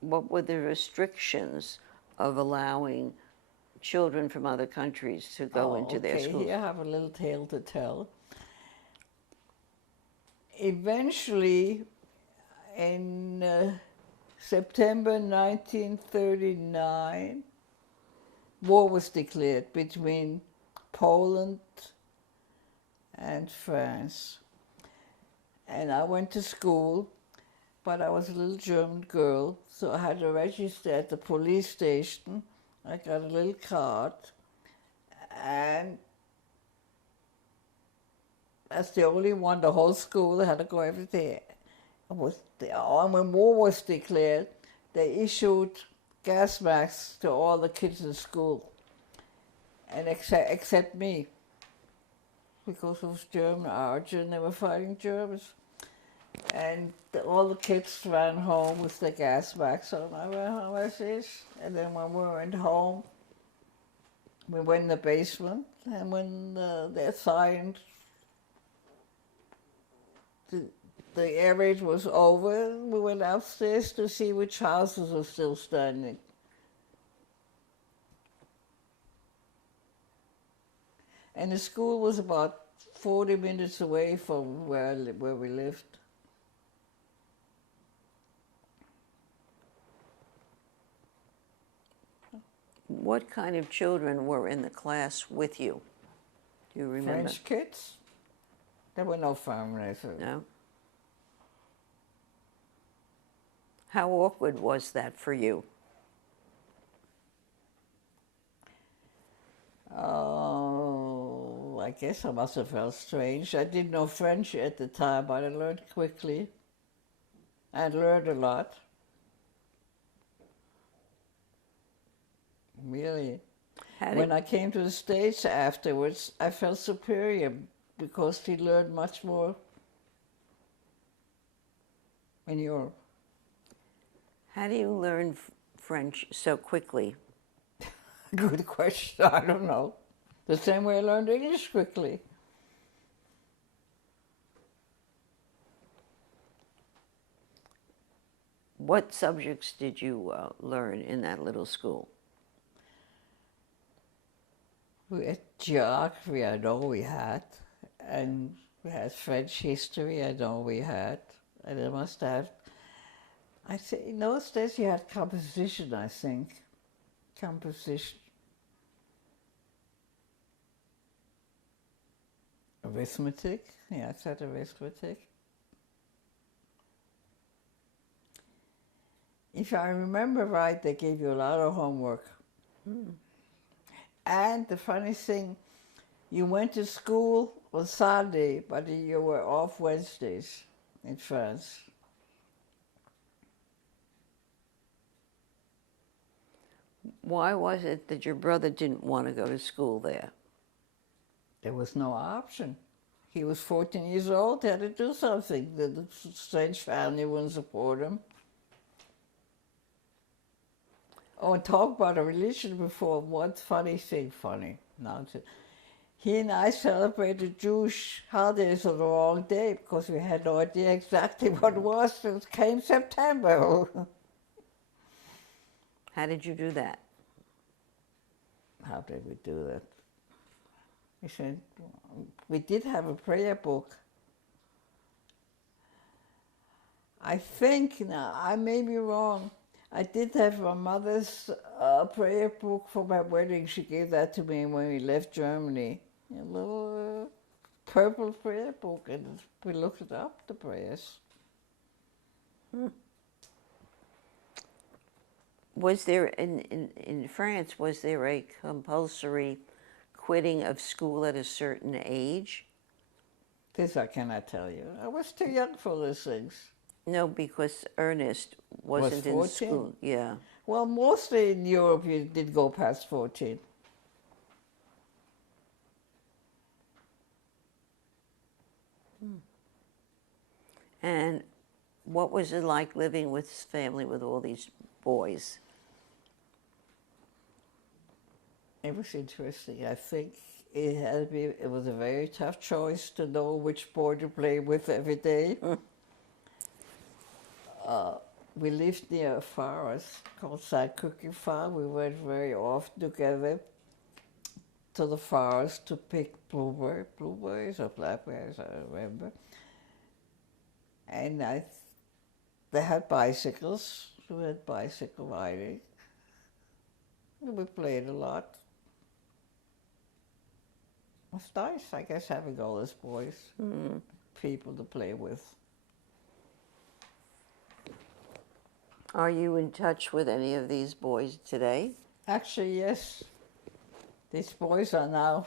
What were the restrictions of allowing children from other countries to go into their schools? Here I have a little tale to tell. Eventually, in September 1939, war was declared between Poland and France. And I went to school, but I was a little German girl, so I had to register at the police station. I got a little card, and that's the only one. The whole school had to go every day. When war was declared, they issued gas masks to all the kids in school, and except me, because of German origin. They were fighting Germans, and all the kids ran home with the gas masks on. I went home as this, and then when we went home, we went in the basement, and when they signed the air raid was over, we went upstairs to see which houses were still standing. And the school was about 40 minutes away from where we lived. What kind of children were in the class with you? Do you remember? French kids? There were no foreigners. No? How awkward was that for you? Oh, I guess I must have felt strange. I didn't know French at the time, but I learned quickly. I learned a lot. Really. When I came to the States afterwards, I felt superior because he learned much more in Europe. How do you learn French so quickly? Good question. I don't know. The same way I learned English quickly. What subjects did you learn in that little school? We had geography, I know we had, and we had French history, I know we had, and I must have. I think in those days you had composition, I think. Composition. Arithmetic, yeah, I said arithmetic. If I remember right, they gave you a lot of homework. And the funny thing, you went to school on Sunday, but you were off Wednesdays in France. Why was it that your brother didn't want to go to school there? There was no option. He was 14 years old, he had to do something. The strange family wouldn't support him. Oh, and talk about a religion before. One funny thing, Now, he and I celebrated Jewish holidays on the wrong day because we had no idea exactly what it was. It came September. How did you do that? How did we do that? He said, we did have a prayer book. I think, now, I may be wrong, I did have my mother's prayer book for my wedding. She gave that to me when we left Germany. A little purple prayer book, and we looked it up, the prayers. Was there, in France, was there a compulsory quitting of school at a certain age? This I cannot tell you. I was too young for these things. No, because Ernest wasn't in 14? school. Yeah. Well, mostly in Europe you did go past 14. And what was it like living with his family with all these boys? It was interesting. I think it was a very tough choice to know which boy to play with every day. We lived near a forest called Side Cooking Farm. We went very often together to the forest to pick blueberries or blackberries, I don't remember. And they had bicycles. We went bicycle riding. We played a lot. It was nice, I guess, having all those boys, people to play with. Are you in touch with any of these boys today? Actually, yes. These boys are now,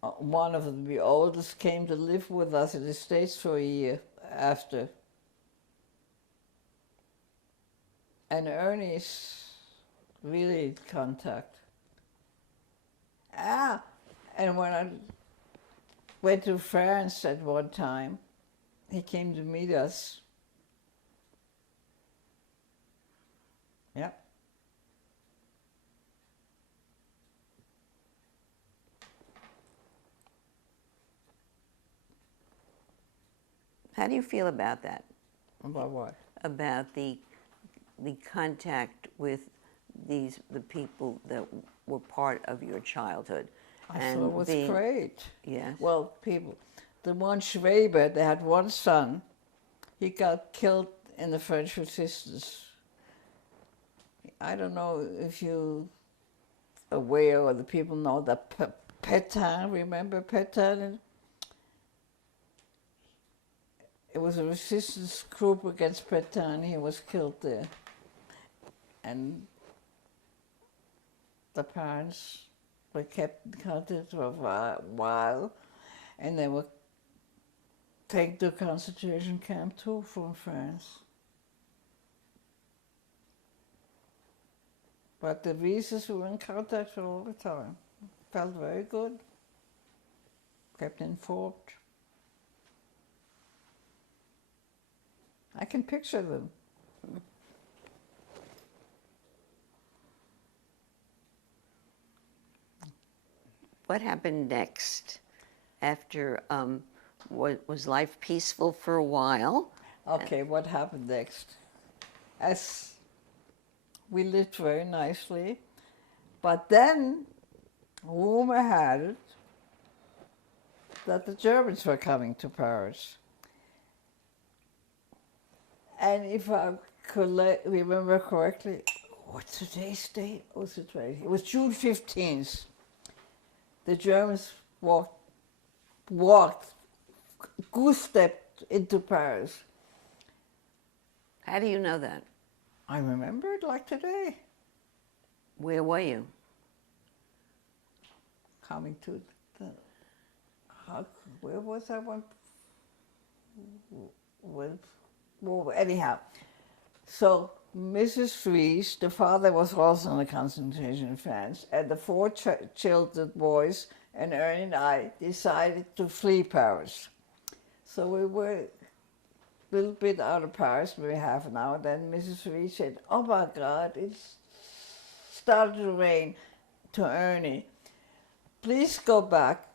one of them, the oldest, came to live with us in the States for a year after. And Ernie's really in contact. And when I went to France at one time, he came to meet us. Yeah. How do you feel about that? About what? About the contact with the people that were part of your childhood? I thought it was great. Yes. Well, the one Schwaber, they had one son. He got killed in the French resistance. I don't know if you are aware or the people know that Pétain, remember Pétain? It was a resistance group against Pétain. He was killed there. And the parents were kept in contact for a while, and they were taken to a concentration camp too from France. But the Rieses were in contact all the time. Felt very good. Kept informed. I can picture them. What happened next? After, was life peaceful for a while? Okay, what happened next? As we lived very nicely, but then rumor had it that the Germans were coming to Paris. And if I could remember correctly, what's today's date? What's it right? It was June 15th. The Germans goose-stepped into Paris. How do you know that? I remember it like today. Where were you? Coming to where was I? Well, anyhow, so Mrs. Fries, the father was also in the concentration camps, and the four children boys and Ernie and I decided to flee Paris. So we were a little bit out of Paris, maybe half an hour. Then Mrs. Fries said, "Oh my God, it's started to rain," to Ernie. "Please go back."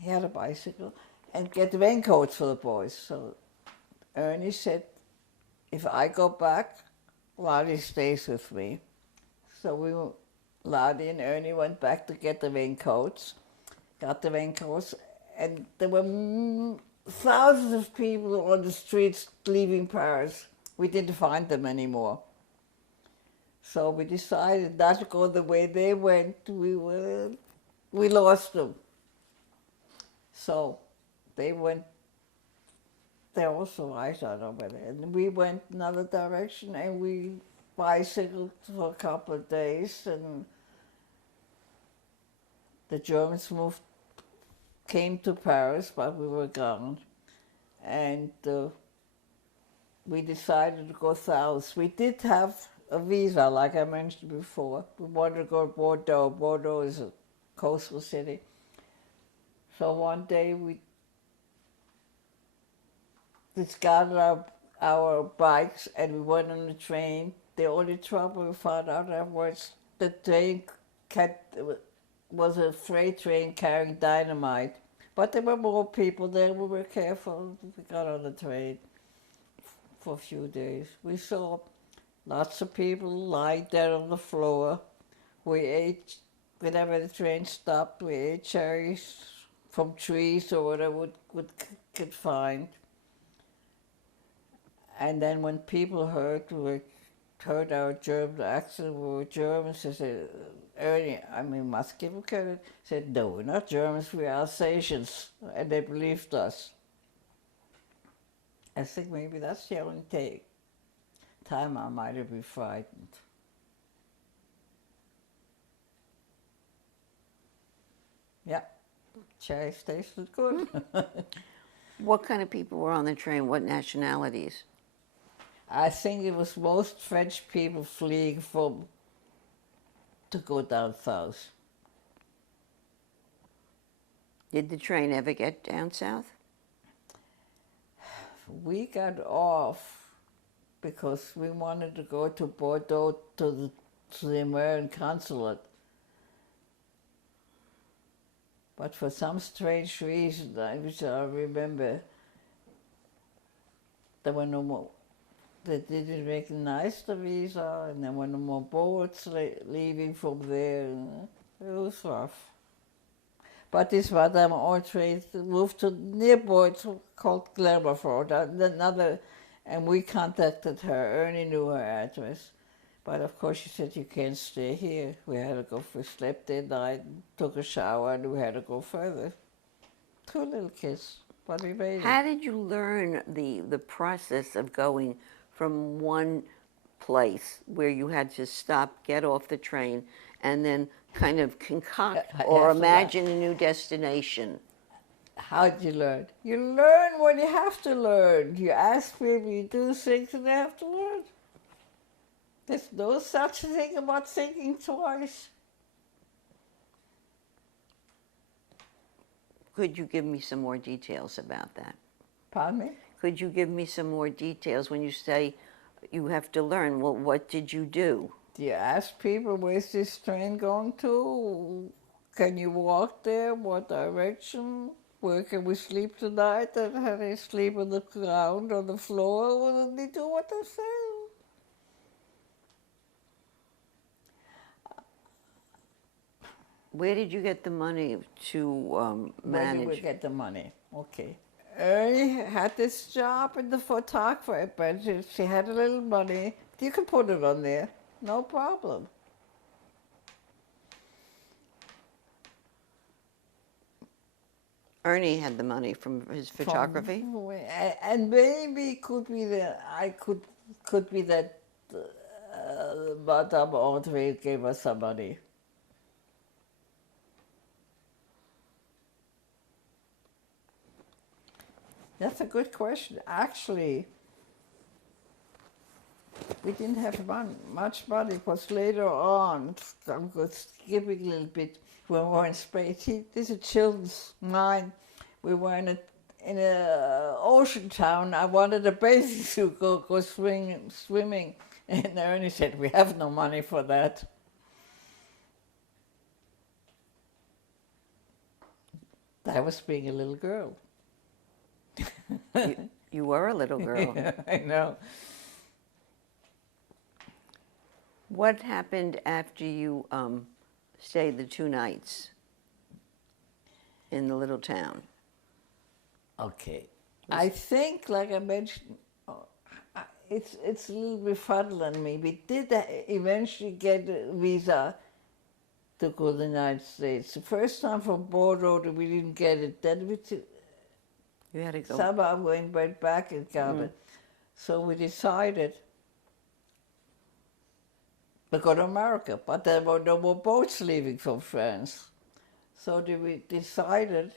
He had a bicycle, and get the raincoats for the boys. So Ernie said, "If I go back, Lottie stays with me." So Lottie and Ernie went back to get the raincoats, got the raincoats, and there were thousands of people on the streets leaving Paris. We didn't find them anymore. So we decided not to go the way they went. We lost them. So they went there also, I don't know whether. And we went another direction, and we bicycled for a couple of days, and the Germans came to Paris, but we were gone. And we decided to go south. We did have a visa, like I mentioned before. We wanted to go to Bordeaux. Bordeaux is a coastal city. So one day we discarded our bikes and we went on the train. The only trouble we found out afterwards, the train was a freight train carrying dynamite. But there were more people there. We were careful. We got on the train for a few days. We saw lots of people lying there on the floor. We ate, whenever the train stopped, we ate cherries from trees or whatever we could find. And then when people heard our German accent, we were Germans, they said, Ernie, I mean, must give them credit, said, no, we're not Germans, we're Alsatians. And they believed us. I think maybe that's the only time I might have been frightened. Yeah, cherry tasted good. What kind of people were on the train? What nationalities? I think it was most French people fleeing to go down south. Did the train ever get down south? We got off because we wanted to go to Bordeaux to the American consulate. But for some strange reason, which I remember, there were no more. They didn't recognize the visa, and there were no more boats leaving from there. It was rough. But this Madame Audrey moved to nearby called Clermont, and we contacted her. Ernie knew her address. But of course she said, you can't stay here. We had to go, we slept that night, took a shower, and we had to go further. 2 little kids, but we made it. How did you learn the process of going from one place where you had to stop, get off the train, and then kind of concoct or imagine a new destination? How did you learn? You learn when you have to learn. You ask people, you do things, and they have to learn. There's no such thing about thinking twice. Could you give me some more details about that? Pardon me? Could you give me some more details when you say you have to learn? Well, what did you do? Do you ask people, where's this train going to? Can you walk there? What direction? Where can we sleep tonight? And how they sleep on the ground, on the floor? Well, they do what they say. Where did you get the money to manage? Where did we get the money? Okay. Ernie had this job in the photographer, but she had a little money. You can put it on there, no problem. Ernie had the money from his photography? And maybe could be that Madame Audrey gave us some money. That's a good question. Actually, we didn't have much money because later on, I'm skipping a little bit, when we were in Spain, this is a children's mind. We were in a ocean town. I wanted a bathing suit to go swimming. And Ernie said, we have no money for that. I was being a little girl. You were a little girl. Yeah, I know. What happened after you stayed the 2 nights in the little town? Okay. I think, like I mentioned, it's a little befuddling me. We did eventually get a visa to go to the United States. The first time from Bordeaux, we didn't get it. Then You had to go. somehow we went back and got it. So we decided to go to America, but there were no more boats leaving from France. So we decided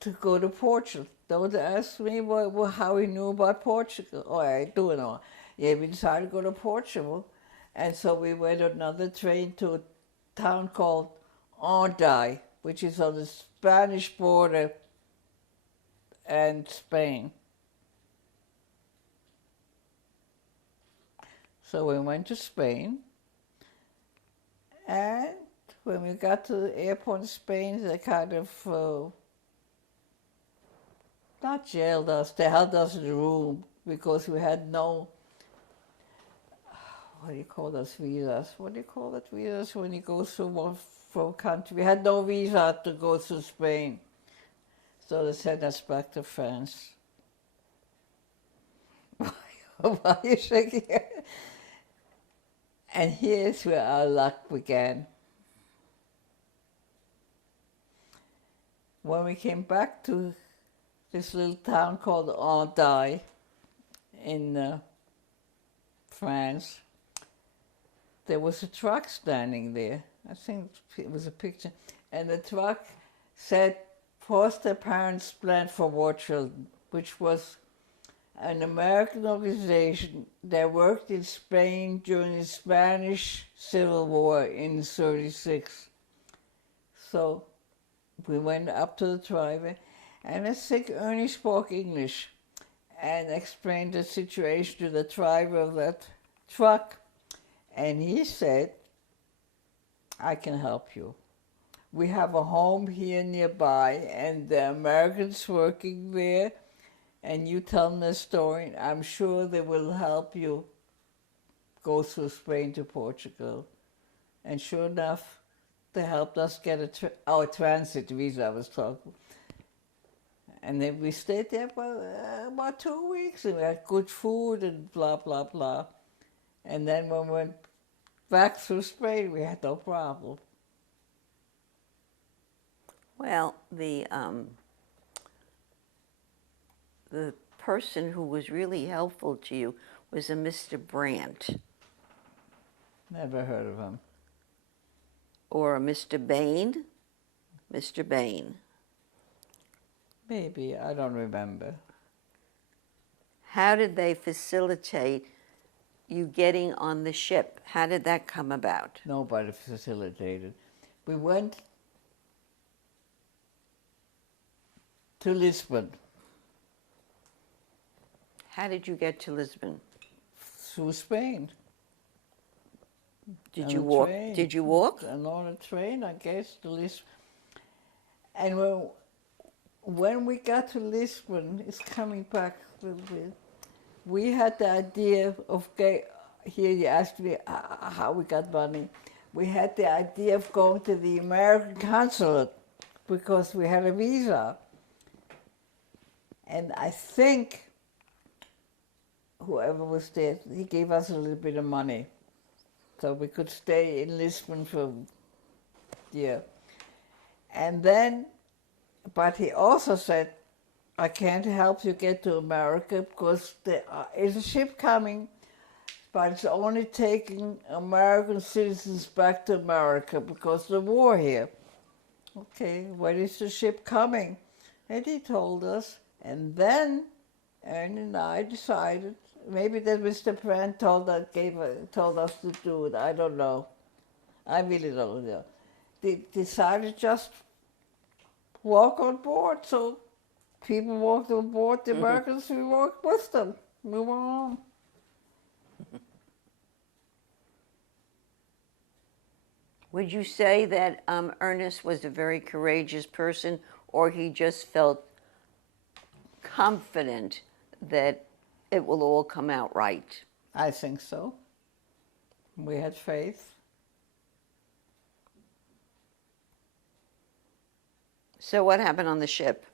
to go to Portugal. Don't ask me how we knew about Portugal. Oh, I do know. Yeah, we decided to go to Portugal. And so we went on another train to a town called Hendaye, which is on the Spanish border and Spain. So we went to Spain, and when we got to the airport in Spain, they kind of not jailed us, they held us in a room because we had no, what do you call those visas? What do you call that visas when you go through one from a country? We had no visa to go to Spain. So they sent us back to France. Why are you shaking your head? And here's where our luck began. When we came back to this little town called Hendaye in France, there was a truck standing there. I think it was a picture. And the truck said Foster Parents Plan for War Children, which was an American organization that worked in Spain during the Spanish Civil War in '36. So we went up to the driver, and I think Ernie spoke English and explained the situation to the driver of that truck. And he said, I can help you. We have a home here nearby, and the Americans working there, and you tell them the story, I'm sure they will help you go through Spain to Portugal. And sure enough, they helped us get our transit visa, I was talking. And then we stayed there for about 2 weeks, and we had good food and blah, blah, blah. And then when we went back through Spain, we had no problem. Well, the person who was really helpful to you was a Mr. Brandt. Never heard of him. Or a Mr. Bain. Mr. Bain. Maybe, I don't remember. How did they facilitate you getting on the ship? How did that come about? Nobody facilitated. We went to Lisbon. How did you get to Lisbon? Through Spain. Did On you a walk? train. Did you walk? And on a train, I guess, to Lisbon. And when we got to Lisbon, it's coming back a little bit, we had the idea of, here you asked me how we got money. We had the idea of going to the American consulate because we had a visa. And I think whoever was there, he gave us a little bit of money. So we could stay in Lisbon for a year. And then, but he also said, I can't help you get to America because there is a ship coming, but it's only taking American citizens back to America because of the war here. Okay, when is the ship coming? And he told us, and then Ernie and I decided, maybe that Mr. Brandt told us to do it, I don't know. I really don't know. They decided just walk on board, so people walked on board, the Americans, we walked with them. We were on. Would you say that Ernest was a very courageous person, or he just felt confident that it will all come out right? I think so. We had faith. So what happened on the ship?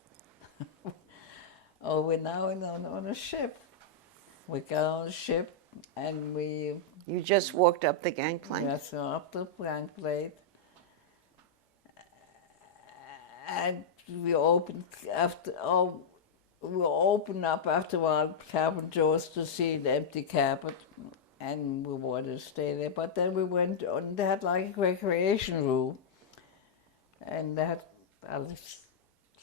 Oh, we're now on a ship. We got on a ship and we You just walked up the gangplank? got up the gangplank. And we opened up after a while cabin doors to see an empty cabin. and we wanted to stay there. But then we went on, they had like a recreation room, and they had, I've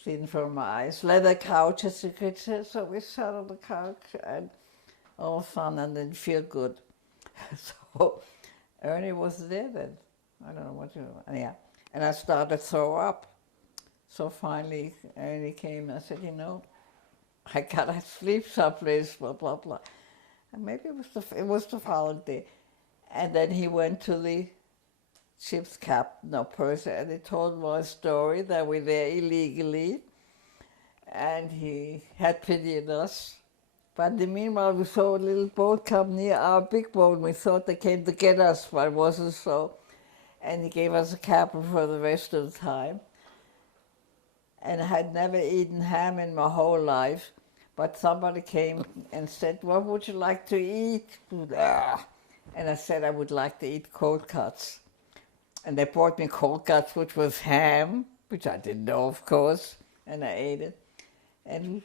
seen from my eyes, leather couches, you could say. So we sat on the couch and all fun and didn't feel good. So Ernie was there then. I don't know what to, yeah. And I started to throw up. So finally Ernie came and I said, you know, I gotta sleep someplace, blah, blah, blah. And maybe it was the following day. And then he went to the ship's captain or person and he told me a story that we're there illegally. And he had pity on us. But in the meanwhile, we saw a little boat come near our big boat. And we thought they came to get us, but it wasn't so. And he gave us a cabin for the rest of the time. And I had never eaten ham in my whole life. But somebody came and said, what would you like to eat? And I said I would like to eat cold cuts. And they brought me cold cuts, which was ham, which I didn't know, of course. And I ate it. And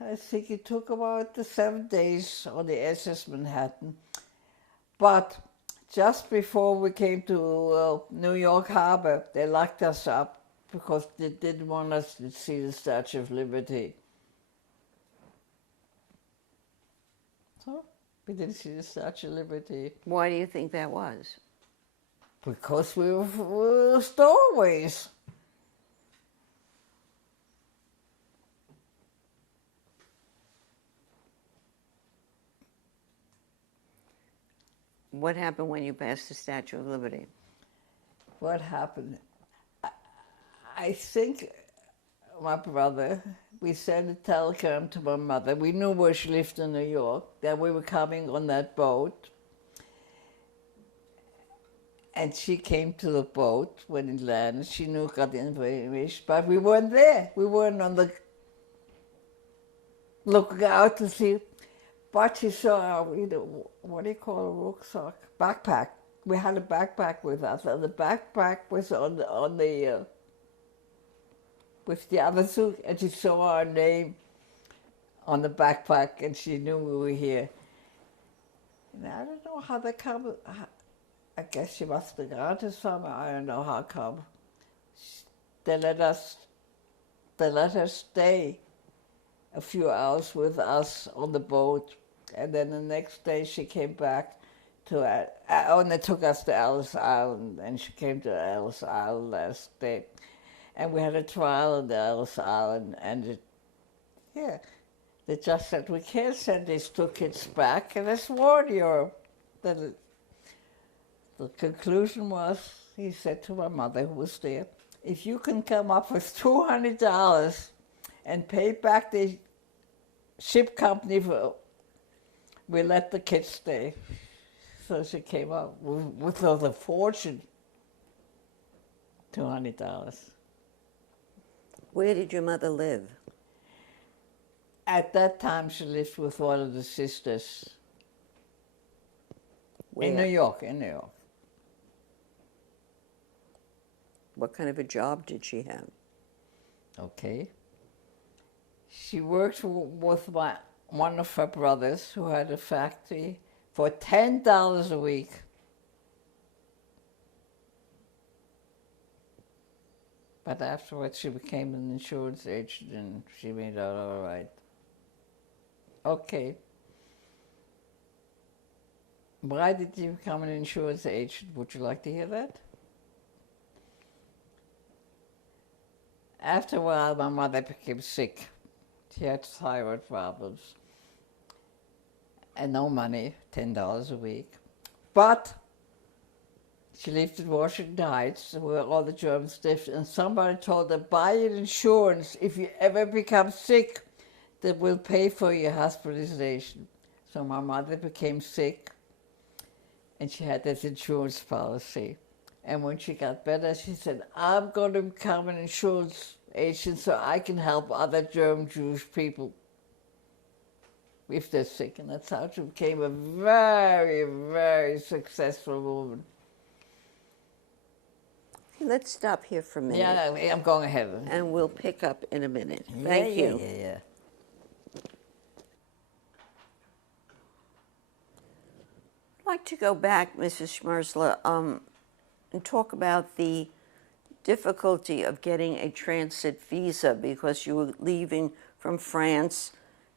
I think it took about 7 days on the SS Manhattan. But just before we came to New York Harbor, they locked us up because they didn't want us to see the Statue of Liberty. So we didn't see the Statue of Liberty. Why do you think that was? Because we were stowaways. What happened when you passed the Statue of Liberty? What happened? I think my brother, we sent a telegram to my mother. We knew where she lived in New York, that we were coming on that boat. And she came to the boat when it landed. She knew, got the information, but we weren't there. We weren't on the looking out to see. But she saw our, what do you call a rucksack? Backpack. We had a backpack with us, and the backpack was on the with the other suit, and she saw our name on the backpack, and she knew we were here. And I don't know how they come. I guess she must have gone to somewhere. I don't know how come. They let us stay a few hours with us on the boat. And then the next day she came back to, and they took us to Ellis Island, and she came to Ellis Island last day. And we had a trial in the Ellis Island, and they just said, we can't send these 2 kids back, and let's warn you. The conclusion was, he said to my mother, who was there, if you can come up with $200 and pay back the ship company we let the kids stay. So she came up with a fortune, $200. Where did your mother live? At that time, she lived with one of the sisters. Where? In New York. What kind of a job did she have? Okay. She worked with one of her brothers who had a factory for $10 a week. But afterwards she became an insurance agent and she made out all right. Okay. Why did you become an insurance agent? Would you like to hear that? After a while, my mother became sick. She had thyroid problems. And no money, $10 a week. But she lived in Washington Heights, where all the Germans lived, and somebody told her, buy an insurance. If you ever become sick, that will pay for your hospitalization. So my mother became sick, and she had this insurance policy. And when she got better, she said, I'm going to become an insurance agent so I can help other German Jewish people if they're sick. And that's how she became a very, very successful woman. Let's stop here for a minute. Yeah, I'm going ahead. And we'll pick up in a minute. Thank you. like to go back, Mrs. Schmersla, and talk about the difficulty of getting a transit visa because you were leaving from France,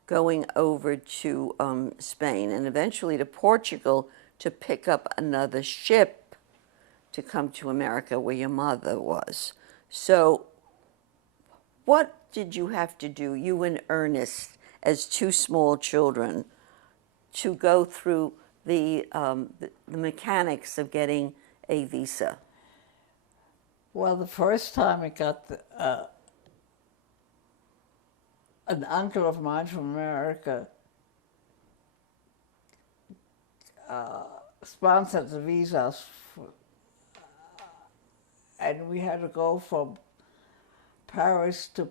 going over to Spain, and eventually to Portugal to pick up another ship to come to America where your mother was. So, what did you have to do, you and Ernest, as two small children, to go through the mechanics of getting a visa? Well, the first time I got an uncle of mine from America sponsored the visas, and we had to go from Paris to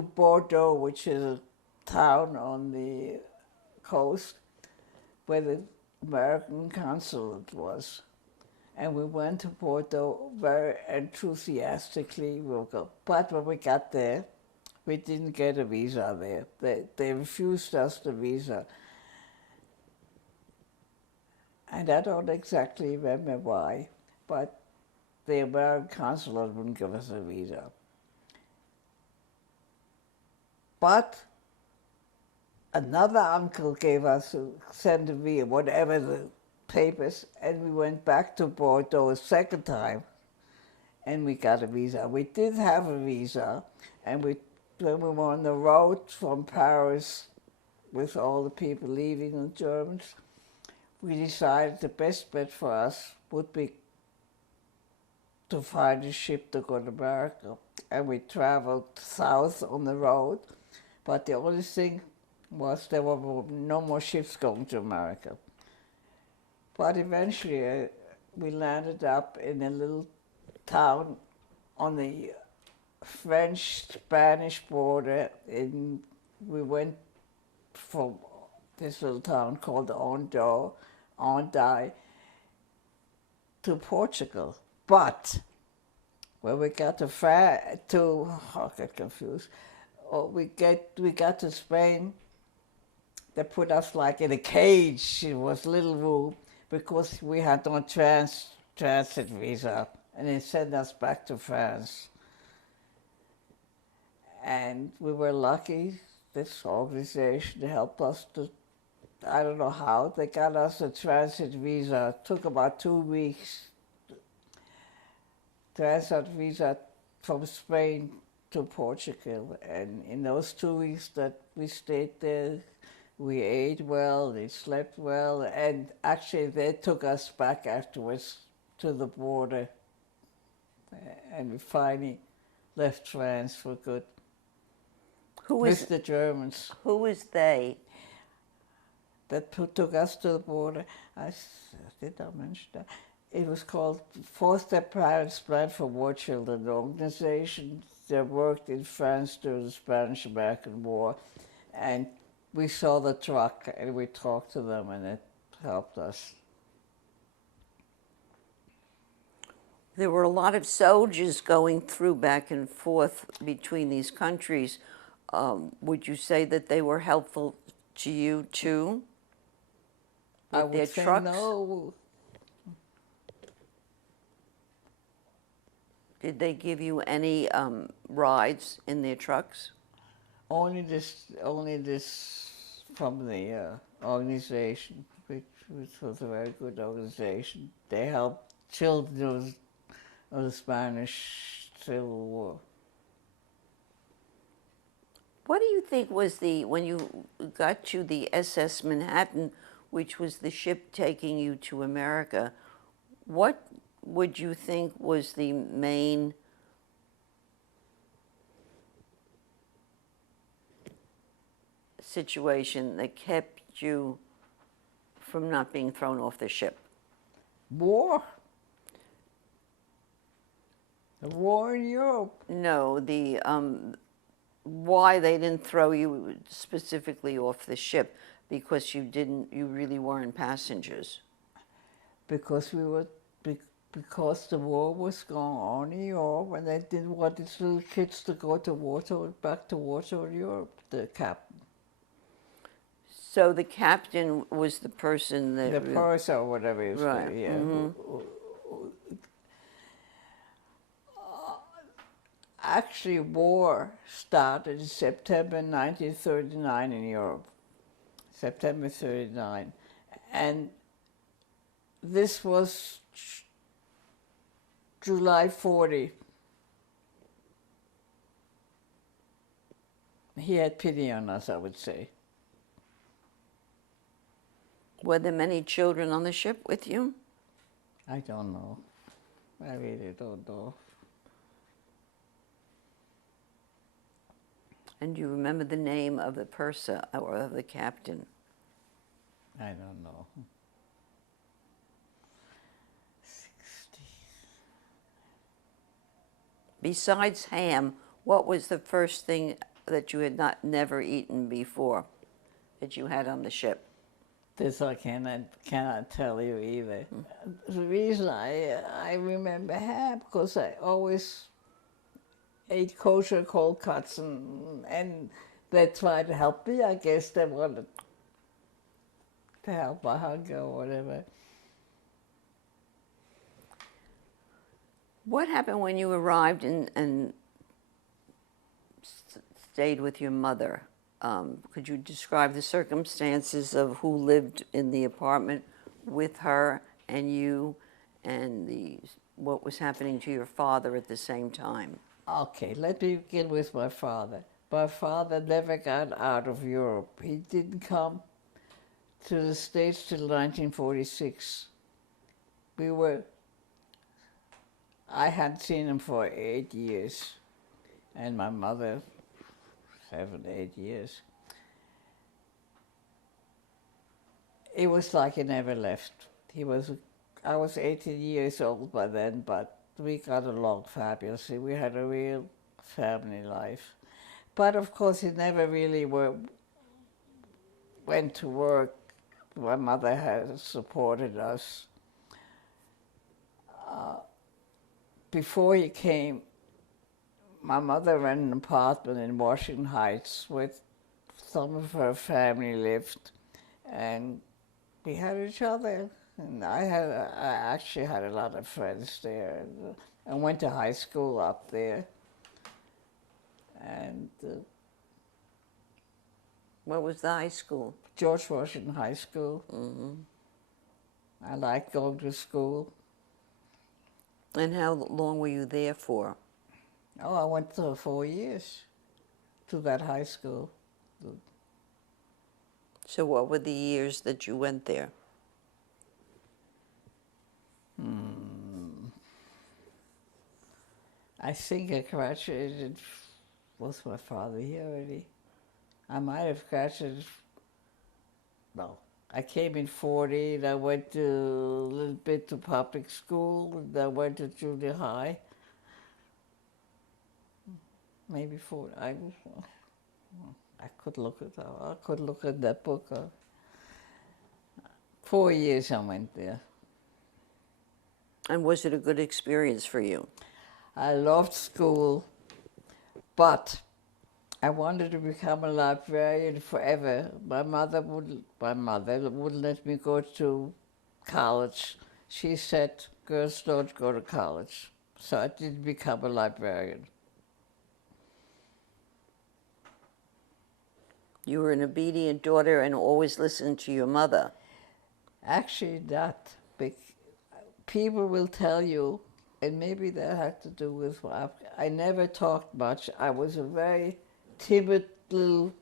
Bordeaux, which is a town on the coast where the American consulate was. And we went to Bordeaux very enthusiastically. But when we got there, we didn't get a visa there. They refused us the visa. And I don't exactly remember why, but the American consulate wouldn't give us a visa. But another uncle gave us, sent a visa, whatever the papers, and we went back to Bordeaux a second time, and we got a visa. We did have a visa, and when we were on the road from Paris with all the people leaving, the Germans, we decided the best bet for us would be to find a ship to go to America. And we traveled south on the road, but the only thing was there were no more ships going to America. But eventually we landed up in a little town on the French-Spanish border. We went from this little town called Hendaye to Portugal. But when we got I get confused. We got to Spain. They put us like in a cage. It was little room because we had no transit visa, and they sent us back to France. And we were lucky. This organization helped us to, I don't know how, they got us a transit visa. It took about 2 weeks. Transit visa from Spain to Portugal. And in those 2 weeks that we stayed there, we ate well, they slept well, and actually they took us back afterwards to the border. And we finally left France for good. With the Germans. Who was they? That took us to the border. Did I mention that? It was called Four-Step Parents Plan for War Children, an organization that worked in France during the Spanish-American War. And we saw the truck and we talked to them, and it helped us. There were a lot of soldiers going through back and forth between these countries. Would you say that they were helpful to you too? I With would their say trucks? no. Did they give you any rides in their trucks? Only this from the organization, which was a very good organization. They helped children of the Spanish Civil War. What do you think was when you got to the SS Manhattan, which was the ship taking you to America, what would you think was the main situation that kept you from not being thrown off the ship? War? The war in Europe. No, why they didn't throw you specifically off the ship, because you really weren't passengers. Because because the war was going on in Europe, and they didn't want these little kids to go to Warsaw, back to Warsaw, Europe, the captain. So the captain was the person that... the purse or whatever it's Right, called, yeah. Actually, war started in September 1939 in Europe, September 39. And this was July 40. He had pity on us, I would say. Were there many children on the ship with you? I don't know. I really don't know. And do you remember the name of the purser or of the captain? I don't know. 60. Besides ham, what was the first thing that you had never eaten before that you had on the ship? This I cannot tell you either. The reason I remember ham because I always ate kosher cold cuts and they tried to help me. I guess they wanted to help my hunger or whatever. What happened when you arrived and stayed with your mother? Could you describe the circumstances of who lived in the apartment with her and you, and what was happening to your father at the same time? Okay, let me begin with my father. My father never got out of Europe. He didn't come to the States till 1946. I hadn't seen him for 8 years, and my mother 7, 8 years. It was like he never left. I was 18 years old by then, but we got along fabulously. We had a real family life. But of course, he never really went to work. My mother has supported us. Before he came, my mother rented an apartment in Washington Heights where some of her family lived, and we had each other. And I actually had a lot of friends there. I went to high school up there. And What was the high school? George Washington High School. I liked going to school. And how long were you there for? Oh, I went to 4 years to that high school. So what were the years that you went there? I think I graduated, was my father here already? I might have graduated, well, I came in 40, and I went to a little bit to public school, and I went to junior high. Maybe 40, I could look it up. I could look at that book. 4 years I went there. And was it a good experience for you? I loved school, but I wanted to become a librarian forever. My mother wouldn't let me go to college. She said, girls don't go to college. So I didn't become a librarian. You were an obedient daughter and always listened to your mother. Actually, not. People will tell you, and maybe that had to do with I never talked much. I was a very timid girl.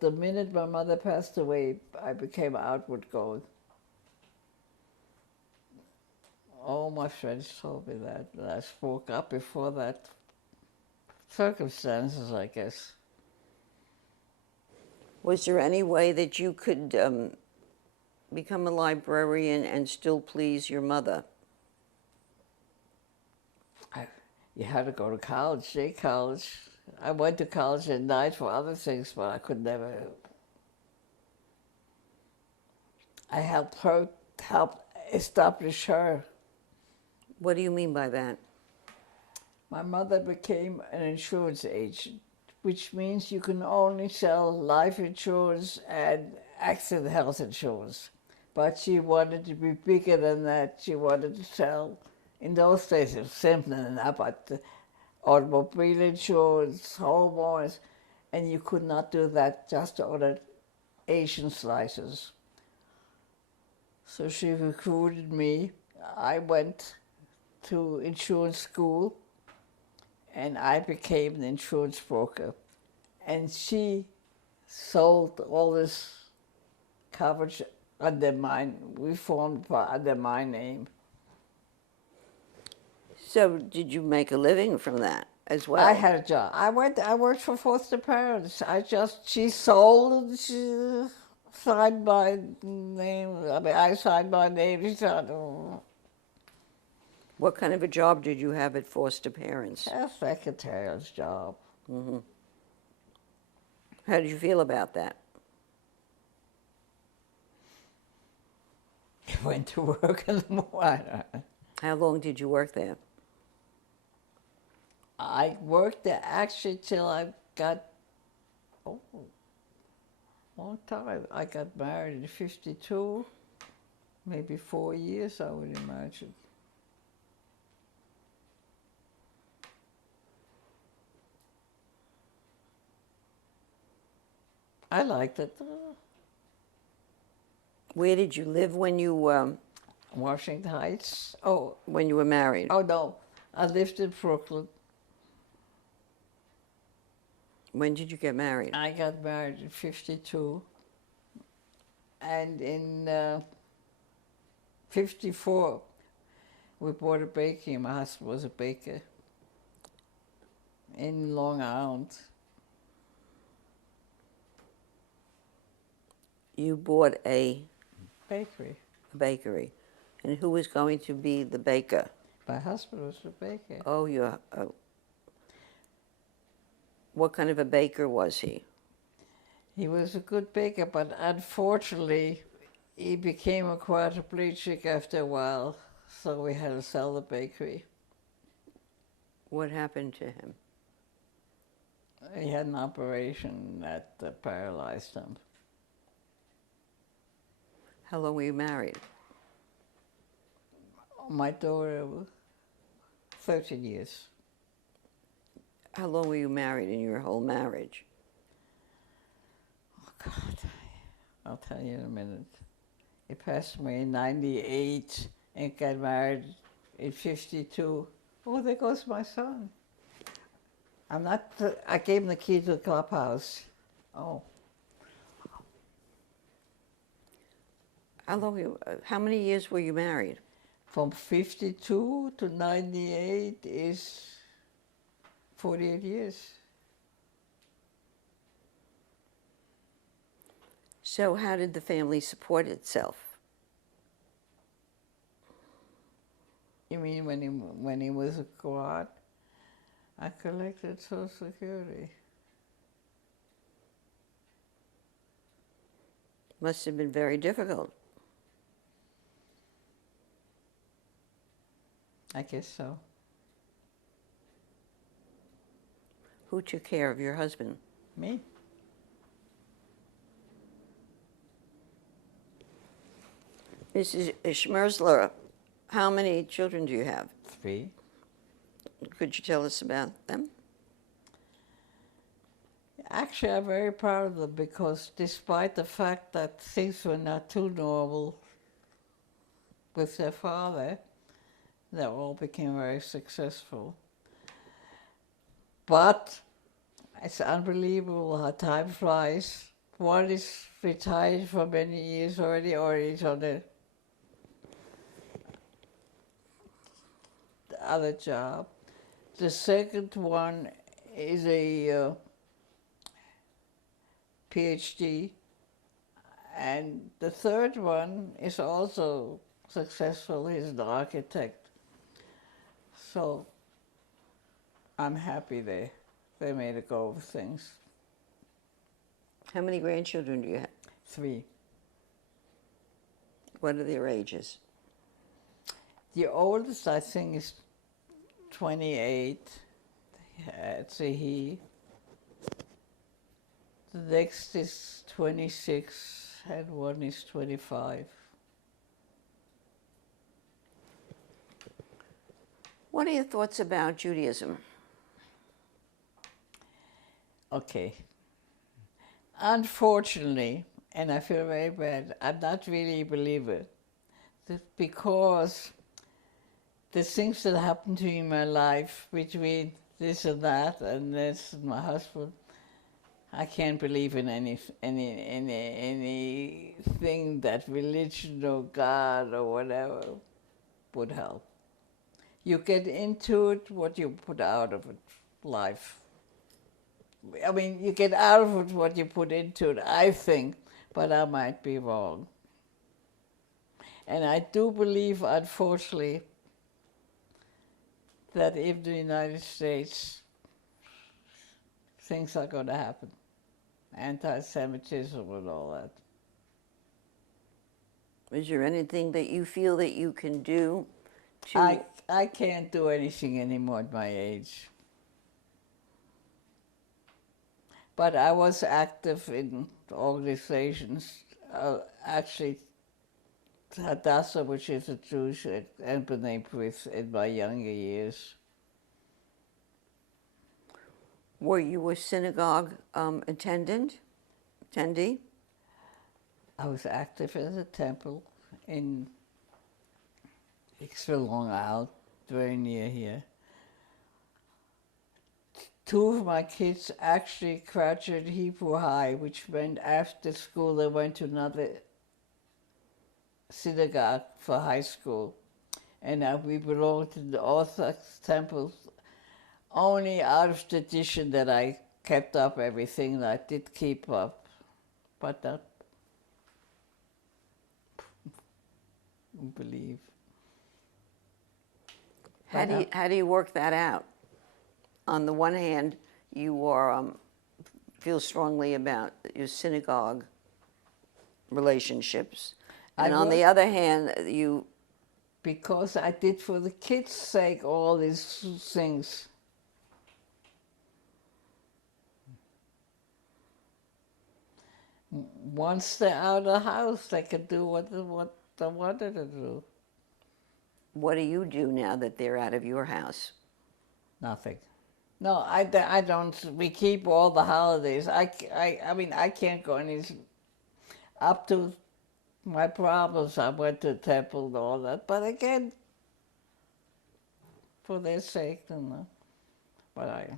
The minute my mother passed away, I became outward going. All my friends told me that, and I spoke up before that. Circumstances, I guess. Was there any way that you could become a librarian and still please your mother? You had to go to college, state college. I went to college at night for other things, but I could never. I helped establish her. What do you mean by that? My mother became an insurance agent which means you can only sell life insurance and accident health insurance. But she wanted to be bigger than that. She wanted to sell, in those days it was simpler than that, but automobile insurance, homeowners, and you could not do that just to order Asian slices. So she recruited me. I went to insurance school and I became an insurance broker. And she sold all this coverage under we formed under my name. So did you make a living from that as well? I had a job. I worked for foster parents. She sold and she signed my name. I mean, I signed my name. She said, oh. What kind of a job did you have at foster parents? A secretarial's job. Mm-hmm. How did you feel about that? I went to work in the morning. How long did you work there? I worked there actually till I got, long time. I got married in 52, maybe 4 years, I would imagine. I liked it. Where did you live when you Washington Heights. when you were married? Oh no, I lived in Brooklyn. When did you get married? I got married in 52. And in 54, we bought a bakery. My husband was a baker in Long Island. You bought a Bakery. And who was going to be the baker? My husband was a baker. Oh, what kind of a baker was he? He was a good baker, but unfortunately, he became a quadriplegic after a while, so we had to sell the bakery. What happened to him? He had an operation that paralyzed him. How long were you married? My daughter, 13 years. How long were you married in your whole marriage? Oh, God. I'll tell you in a minute. He passed away in 98 and got married in 52. Oh, there goes my son. I gave him the key to the clubhouse. Oh. How many years were you married? From 52 to 98 is 48 years. So how did the family support itself? You mean when he was a quad? I collected Social Security. Must have been very difficult. I guess so. Who took care of your husband? Me? Mrs. Schmersler, how many children do you have? 3. Could you tell us about them? Actually, I'm very proud of them because despite the fact that things were not too normal with their father, they all became very successful. But it's unbelievable how time flies. One is retired for many years already, or he's on the other job. The second one is a PhD, and the third one is also successful. He's an architect. So I'm happy they made a go of things. How many grandchildren do you have? 3. What are their ages? The oldest, I think, is 28. It's a he. The next is 26 and one is 25. What are your thoughts about Judaism? Okay. Unfortunately, and I feel very bad, I'm not really a believer. Because the things that happened to me in my life between this and that and this and my husband, I can't believe in anything that religion or God or whatever would help. You get into it what you put out of it, life. I mean, you get out of it what you put into it, I think, but I might be wrong. And I do believe, unfortunately, that in the United States, things are going to happen. Anti-Semitism and all that. Is there anything that you feel that you can do to... I can't do anything anymore at my age. But I was active in organizations, actually Hadassah, which is a Jewish and B'nai B'rith in my younger years. Were you a synagogue attendee? I was active in the temple in Hicksville, Long Island, very near here. Two of my kids actually graduated Hebrew High, which meant after school they went to another synagogue for high school. And we belonged to the Orthodox temple only out of tradition that I kept up everything that I did keep up. But that, I believe. How do you work that out? On the one hand, you are feel strongly about your synagogue relationships, and on the other hand, you... Because I did for the kids' sake all these things. Once they're out of the house, they can do what they wanted to do. What do you do now that they're out of your house? Nothing. No, I don't. We keep all the holidays. I mean, I can't go any... Up to my problems, I went to the temple and all that. But again, for their sake, you know. But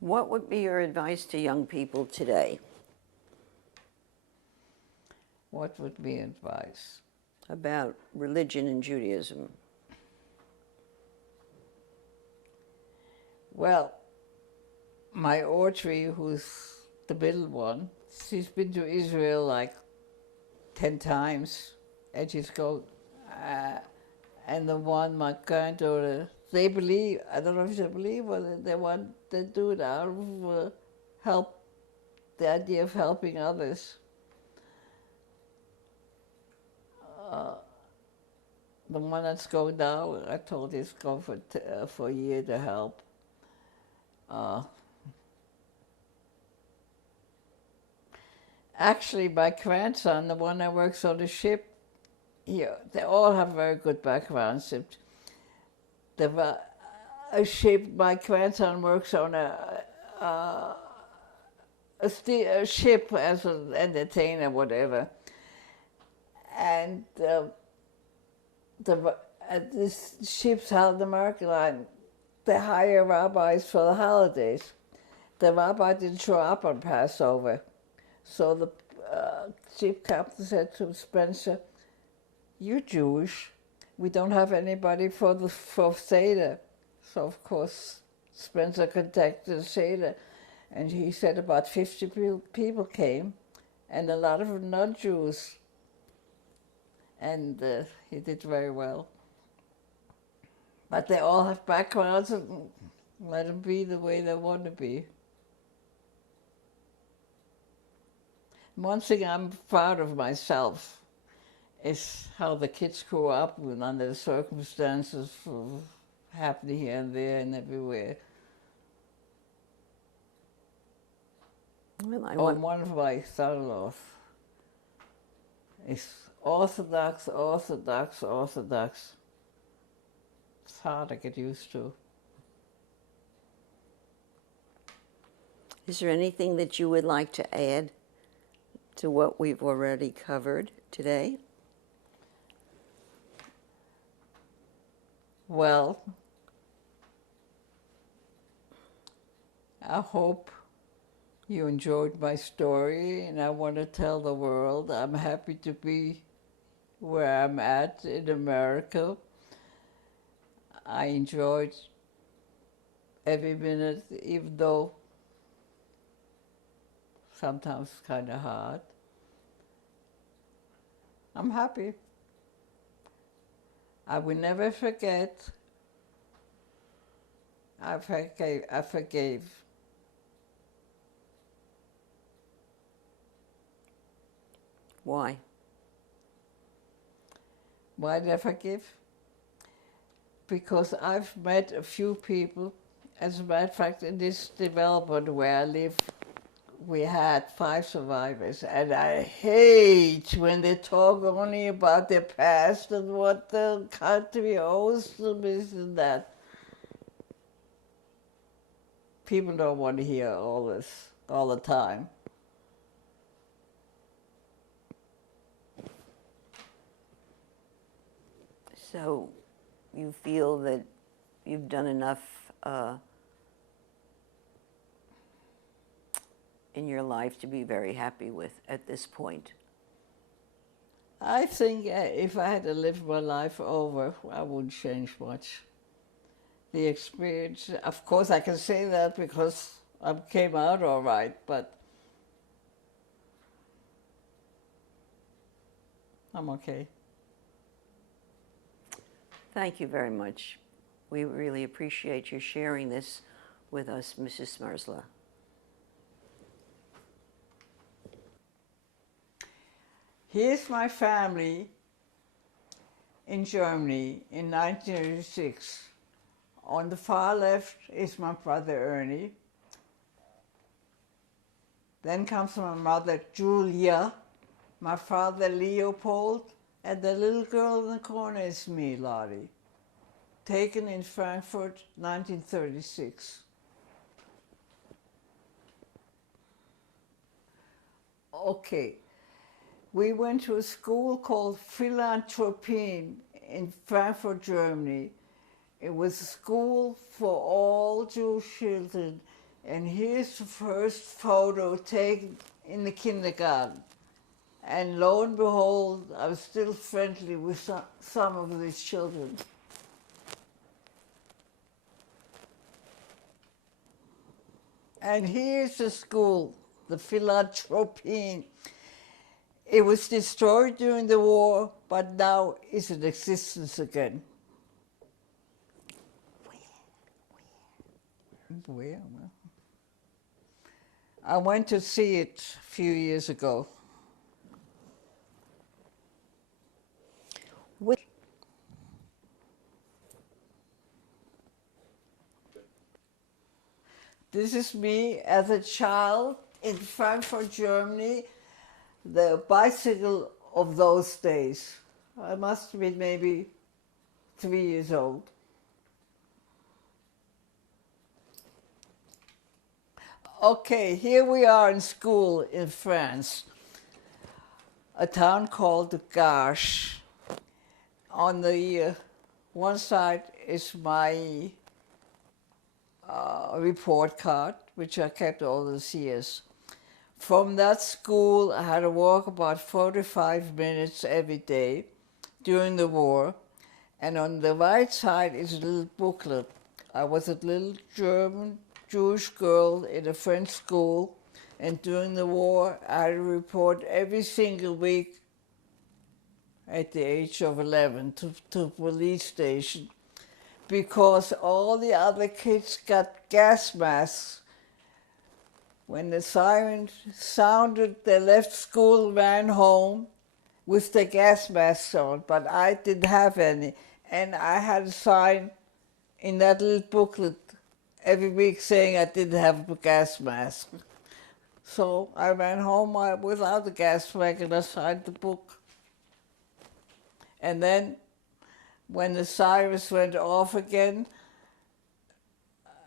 What would be your advice to young people today? What would be advice? About religion and Judaism? Well, my Audrey, who's the middle one, she's been to Israel like 10 times, and she's go. And the one, my granddaughter, they believe. I don't know if they believe, but they do it out of the idea of helping others. The one that's going now, I told he's going for a year to help. Actually, my grandson, the one that works on the ship, they all have very good backgrounds. A ship, my grandson works on a ship as an entertainer, whatever. And this ship's held the American line. They hire rabbis for the holidays. The rabbi didn't show up on Passover. So the ship captain said to Spencer, "You're Jewish. We don't have anybody for Seder." So of course Spencer contacted Seder, and he said about 50 people came, and a lot of them non-Jews. And he did very well. But they all have backgrounds, and let them be the way they want to be. One thing I'm proud of myself is how the kids grew up under the circumstances happening here and there and everywhere. Well, I or want, one of my son-in-laws is Orthodox, Orthodox, Orthodox. It's hard to get used to. is there anything that you would like to add to what we've already covered today? Well, I hope you enjoyed my story, and I want to tell the world I'm happy to be where I'm at in America. I enjoyed every minute, even though sometimes it's kind of hard. I'm happy. I will never forget. I forgave. Why? Why did I forgive? Because I've met a few people. As a matter of fact, in this development where I live, we had 5 survivors, and I hate when they talk only about their past and what the country owes them, this and that. People don't want to hear all this all the time. So you feel that you've done enough in your life to be very happy with at this point? I think if I had to live my life over, I wouldn't change much. The experience, of course I can say that because I came out all right, but I'm okay. Thank you very much. We really appreciate you sharing this with us, Mrs. Smersla. Here's my family in Germany in 1986. On the far left is my brother Ernie. Then comes my mother Julia, my father Leopold, and the little girl in the corner is me, Lottie. Taken in Frankfurt, 1936. Okay. We went to a school called Philanthropien in Frankfurt, Germany. It was a school for all Jewish children. And here's the first photo taken in the kindergarten. And lo and behold, I was still friendly with some of these children. And here's the school, the Philanthropien. It was destroyed during the war, but now is in existence again. Where? I went to see it a few years ago. This is me as a child in Frankfurt, Germany, the bicycle of those days. I must have been maybe 3 years old. Okay, here we are in school in France, a town called Garches. On the one side is my report card, which I kept all those years. From that school, I had to walk about 45 minutes every day during the war. And on the right side is a little booklet. I was a little German Jewish girl in a French school, and during the war, I had to report every single week at the age of 11 to a police station, because all the other kids got gas masks. When the siren sounded, they left school, ran home with their gas masks on, but I didn't have any. And I had a sign in that little booklet every week saying I didn't have a gas mask. So I ran home without the gas wagon. I signed the book. And then when the sirens went off again,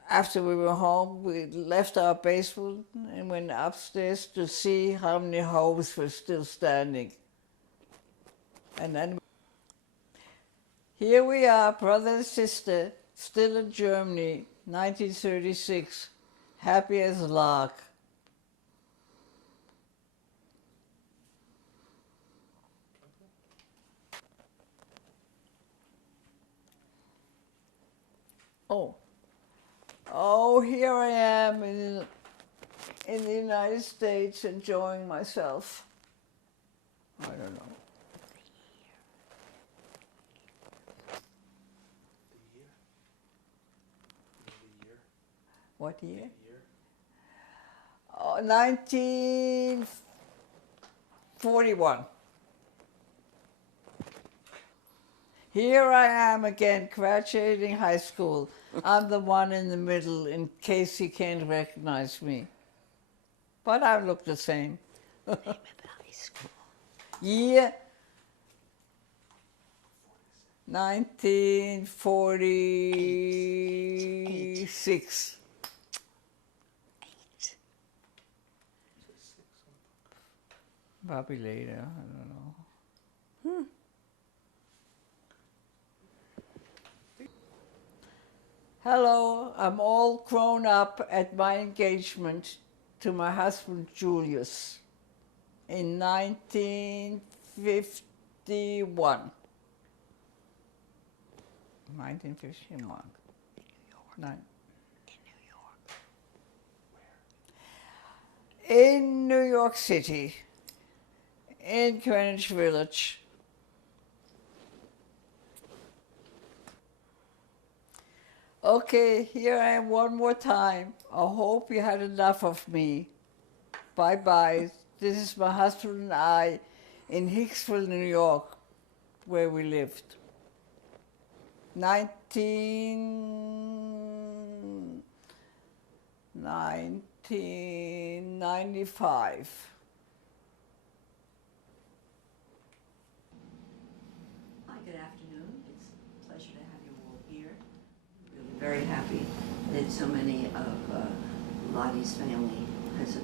after we were home, we left our basement and went upstairs to see how many homes were still standing. And then here we are, brother and sister, still in Germany, 1936, happy as a lark. Oh, here I am in the United States enjoying myself. I don't know. What year? Oh, 1941. Here I am again, graduating high school. I'm the one in the middle in case you can't recognize me. But I look the same. Name of the high school. Year 1946. 8. Probably later, I don't know. Hello, I'm all grown up at my engagement to my husband Julius in 1951. 1951. In New York. In New York City, in Greenwich Village. Okay, here I am one more time. I hope you had enough of me. Bye-bye. This is my husband and I in Hicksville, New York, where we lived. 1995. Hi, good afternoon. It's a pleasure to have you all here. Really very happy that so many of Lottie's family has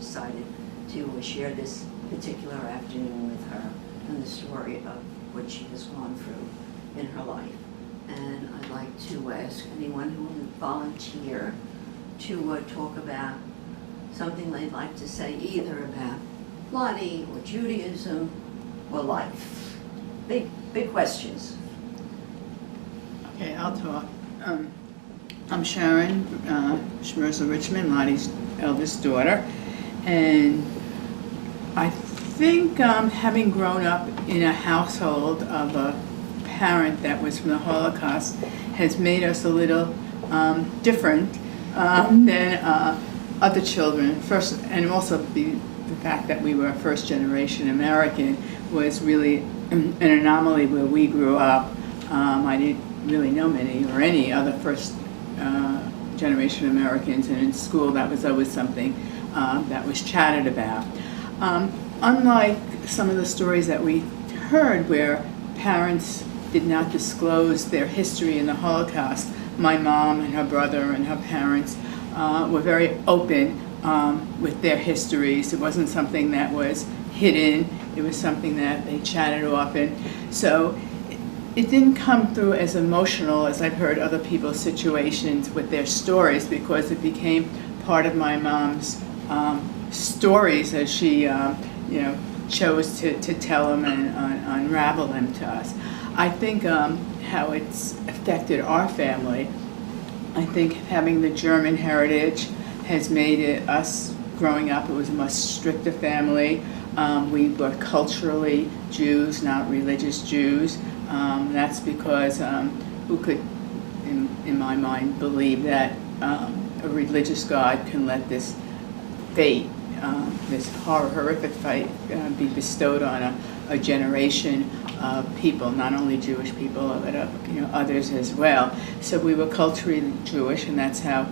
decided to share this particular afternoon with her and the story of what she has gone through in her life. And I'd like to ask anyone who will volunteer to talk about something they'd like to say, either about Lottie or Judaism or life. Big questions. Okay, I'll talk. I'm Sharon Schmersel Richmond, Lottie's eldest daughter, and I think having grown up in a household of a parent that was from the Holocaust has made us a little different than other children. First, and also the fact that we were first generation American was really an anomaly where we grew up. I didn't really know many or any other first generation Americans, and in school that was always something that was chatted about. Unlike some of the stories that we heard where parents did not disclose their history in the Holocaust, my mom and her brother and her parents were very open with their histories. It wasn't something that was hidden. It was something that they chatted often. So it didn't come through as emotional as I've heard other people's situations with their stories, because it became part of my mom's stories as she chose to tell them and unravel them to us. I think how it's affected our family, I think having the German heritage has made it, us growing up, it was a much stricter family. We were culturally Jews, not religious Jews. That's because who could, in my mind, believe that a religious God can let this fate, this horrific fate, be bestowed on a generation of people, not only Jewish people, but others as well. So we were culturally Jewish, and that's how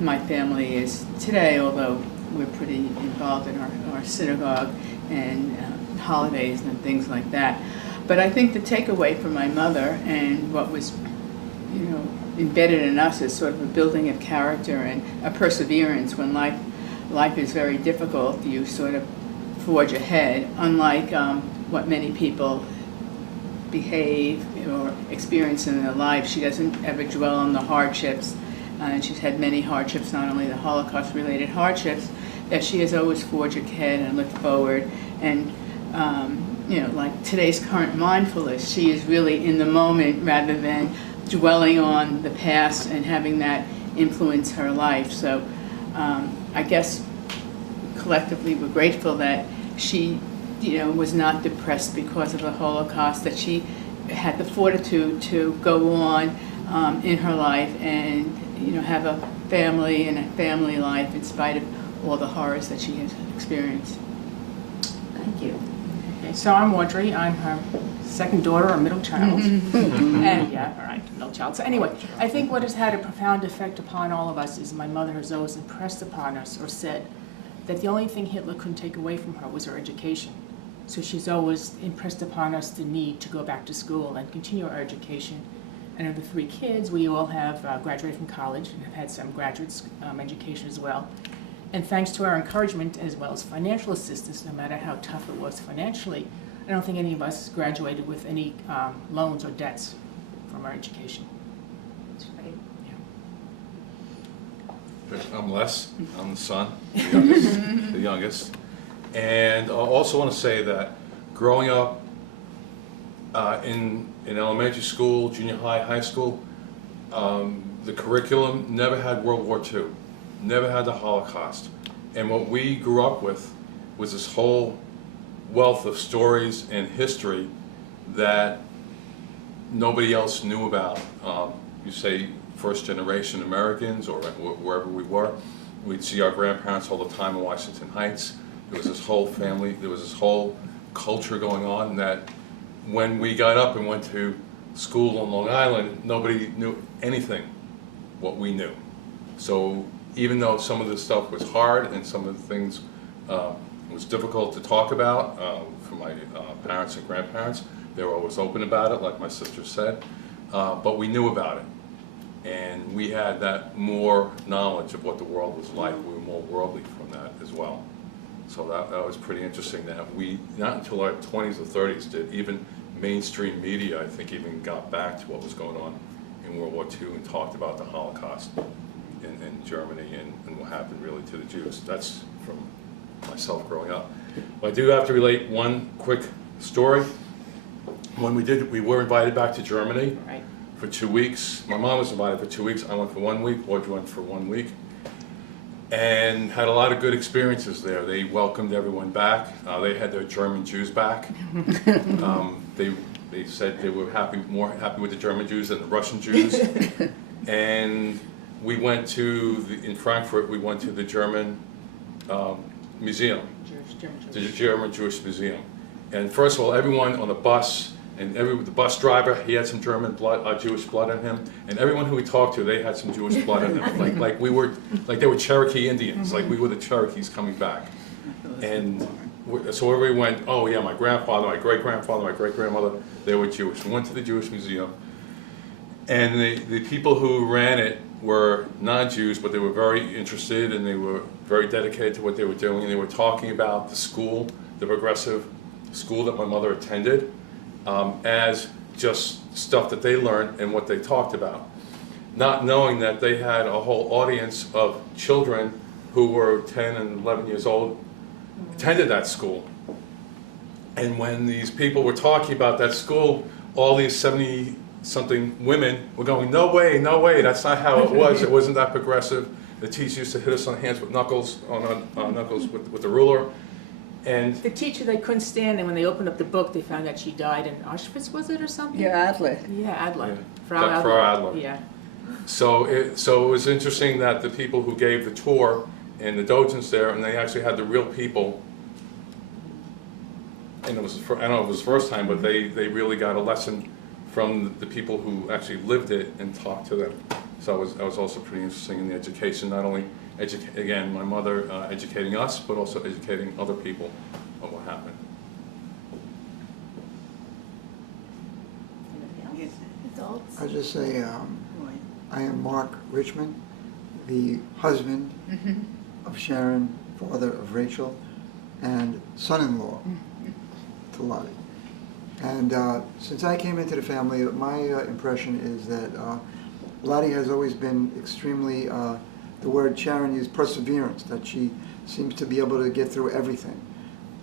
my family is today, although we're pretty involved in our synagogue and holidays and things like that. But I think the takeaway from my mother and what was, embedded in us is sort of a building of character and a perseverance. When life is very difficult, you sort of forge ahead, unlike what many people behave or experience in their life. She doesn't ever dwell on the hardships, and she's had many hardships, not only the Holocaust-related hardships, that she has always forged ahead and looked forward. And like today's current mindfulness, she is really in the moment rather than dwelling on the past and having that influence her life. So I guess collectively we're grateful that she was not depressed because of the Holocaust, that she had the fortitude to go on in her life and have a family and a family life in spite of all the horrors that she has experienced. Thank you. Okay, so I'm Audrey. I'm her second daughter, or middle child. And yeah, all right, middle child. So anyway, I think what has had a profound effect upon all of us is my mother has always impressed upon us, or said, that the only thing Hitler couldn't take away from her was her education. So she's always impressed upon us the need to go back to school and continue our education. And of the 3 kids, we all have graduated from college and have had some graduate education as well. And thanks to our encouragement as well as financial assistance, no matter how tough it was financially, I don't think any of us graduated with any loans or debts from our education. That's great. I'm Les. I'm the son, the youngest. And I also want to say that growing up in elementary school, junior high, high school, the curriculum never had World War II, never had the Holocaust. And what we grew up with was this whole wealth of stories and history that nobody else knew about. You say first generation Americans or wherever we were, we'd see our grandparents all the time in Washington Heights. There was this whole family, there was this whole culture going on that when we got up and went to school on Long Island, nobody knew anything what we knew. So even though some of this stuff was hard and some of the things was difficult to talk about for my parents and grandparents, they were always open about it, like my sister said, but we knew about it. And we had that more knowledge of what the world was like. We were more worldly from that as well. So that was pretty interesting that we, not until our 20s or 30s did even mainstream media, I think, even got back to what was going on in World War II and talked about the Holocaust in Germany and what happened really to the Jews. That's from myself growing up. But I do have to relate one quick story. When we were invited back to Germany. Right. For 2 weeks. My mom was invited for 2 weeks. I went for 1 week. Audrey went for 1 week. And had a lot of good experiences there. They welcomed everyone back. They had their German Jews back. They said they were more happy with the German Jews than the Russian Jews. And we went in Frankfurt, we went to the German museum, the German Jewish Museum. And first of all, everyone on the bus, and the bus driver, he had some German blood, Jewish blood in him, and everyone who we talked to, they had some Jewish blood in them. Like they were Cherokee Indians, like we were the Cherokees coming back. And so everybody went, oh yeah, my grandfather, my great-grandfather, my great-grandmother, they were Jewish. We went to the Jewish Museum, and the people who ran it were non-Jews, but they were very interested and they were very dedicated to what they were doing, and they were talking about the school, the progressive school that my mother attended, as just stuff that they learned and what they talked about. Not knowing that they had a whole audience of children who were 10 and 11 years old, attended that school. And when these people were talking about that school, all these 70-something women were going, no way, that's not how it was. It wasn't that progressive. The teacher used to hit us on the hands with knuckles, on knuckles with the ruler. And The teacher they couldn't stand, and when they opened up the book, they found that she died in Auschwitz, was it, or something? Yeah, Adler. Yeah, Adler. Yeah. Frau Adler. Frau Adler. Yeah. so it was interesting that the people who gave the tour and the docents there, and they actually had the real people, and it was, I don't know if it was the first time, but they really got a lesson from the people who actually lived it and talked to them. So that was also pretty interesting in the education, not only again, my mother educating us, but also educating other people on what happened. I just say, I am Mark Richmond, the husband of Sharon, father of Rachel, and son-in-law to Lottie. And since I came into the family, my impression is that Lottie has always been extremely, the word Sharon used, perseverance, that she seems to be able to get through everything.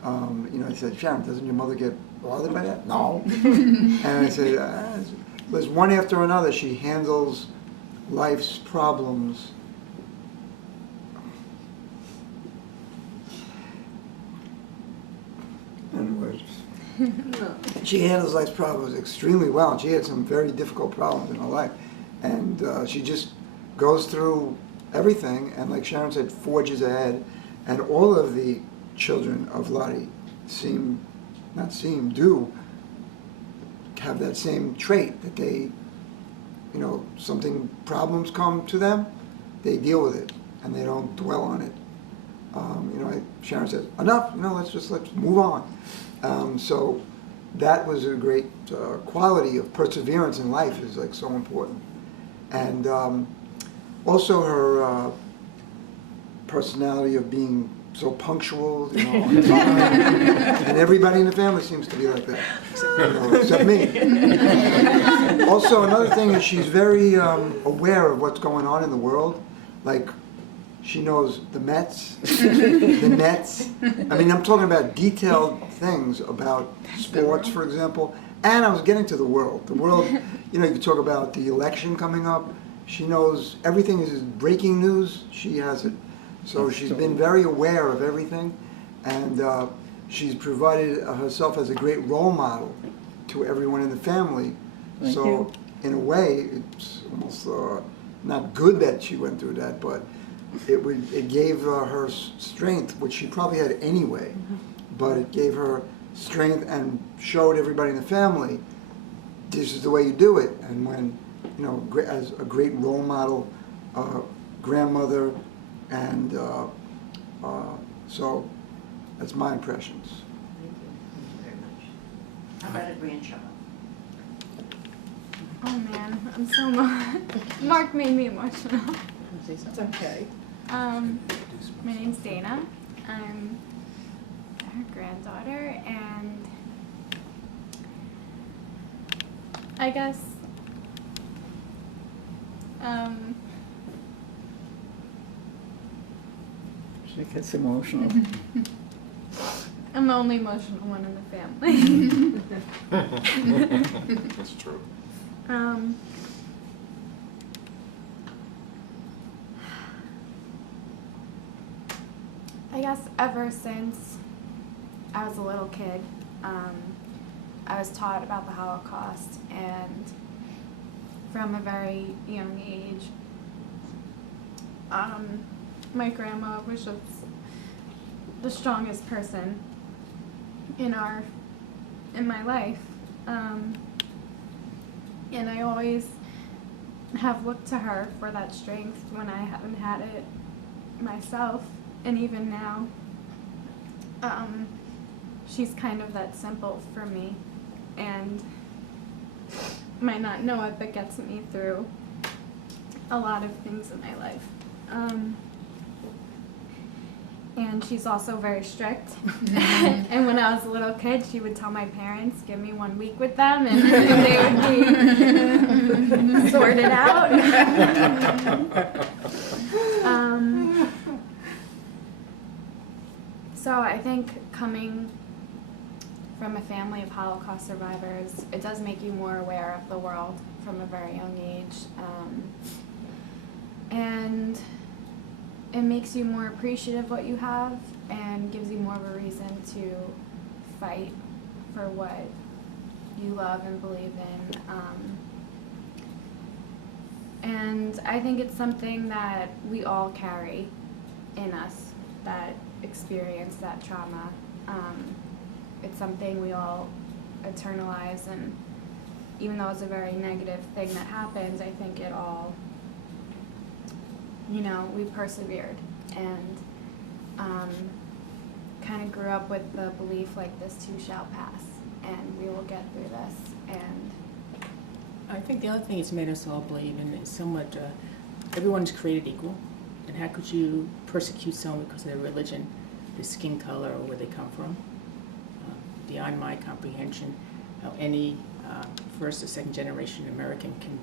You know, I said, Sharon, doesn't your mother get bothered by that? No. And I said, there's one after another, she handles life's problems Anyways, she handles life's problems extremely well, and she had some very difficult problems in her life. And she just goes through everything, and like Sharon said, forges ahead. And all of the children of Lottie do have that same trait, that they, you know, problems come to them, they deal with it, and they don't dwell on it. You know, Sharon says, enough, you know, let's move on. So that was a great quality of perseverance in life, is like so important. And also her personality of being so punctual, you know, on time. And everybody in the family seems to be like that, you know, except me. Also, another thing is she's very aware of what's going on in the world. Like, she knows the Mets, the Nets. I mean, I'm talking about detailed things about sports, for example. And I was getting to the world. The world, you know, you talk about the election coming up. She knows everything is breaking news. She has it. So she's been very aware of everything. And she's provided herself as a great role model to everyone in the family. So in a way, it's almost not good that she went through that, but it gave her strength, which she probably had anyway, but it gave her strength and showed everybody in the family, this is the way you do it. And when, you know, as a great role model, grandmother, and so that's my impressions. Thank you very much. How about a grandchild? Oh man, I'm so Mark made me emotional. It's okay. My name's Dana. I'm her granddaughter, and I guess She gets emotional. I'm the only emotional one in the family. That's true. I guess ever since I was a little kid, I was taught about the Holocaust, and from a very young age, my grandma was just the strongest person in my life, and I always have looked to her for that strength when I haven't had it myself. And even now, she's kind of that simple for me, and might not know it, but gets me through a lot of things in my life. And she's also very strict. And when I was a little kid, she would tell my parents, give me 1 week with them, and they would be sorted out. So I think coming from a family of Holocaust survivors, it does make you more aware of the world from a very young age. And it makes you more appreciative of what you have, and gives you more of a reason to fight for what you love and believe in. And I think it's something that we all carry in us, that experience, that trauma. It's something we all internalize, and even though it's a very negative thing that happens, I think it all you know, we persevered and kind of grew up with the belief like this too shall pass and we will get through this. And I think the other thing it's made us all believe in is somewhat, everyone's created equal. And how could you persecute someone because of their religion, their skin color, or where they come from? Beyond my comprehension, how any first or second generation American can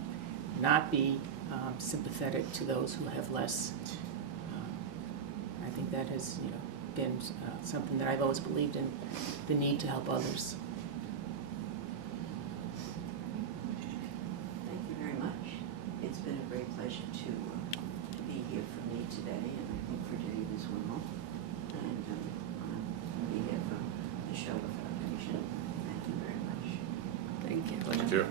not be sympathetic to those who have less. I think that has, you know, been something that I've always believed in, the need to help others. Thank you very much. It's been a great pleasure to be here for me today, and I think for Dave as well. And be here for the Shola Foundation. Thank you very much. Thank you.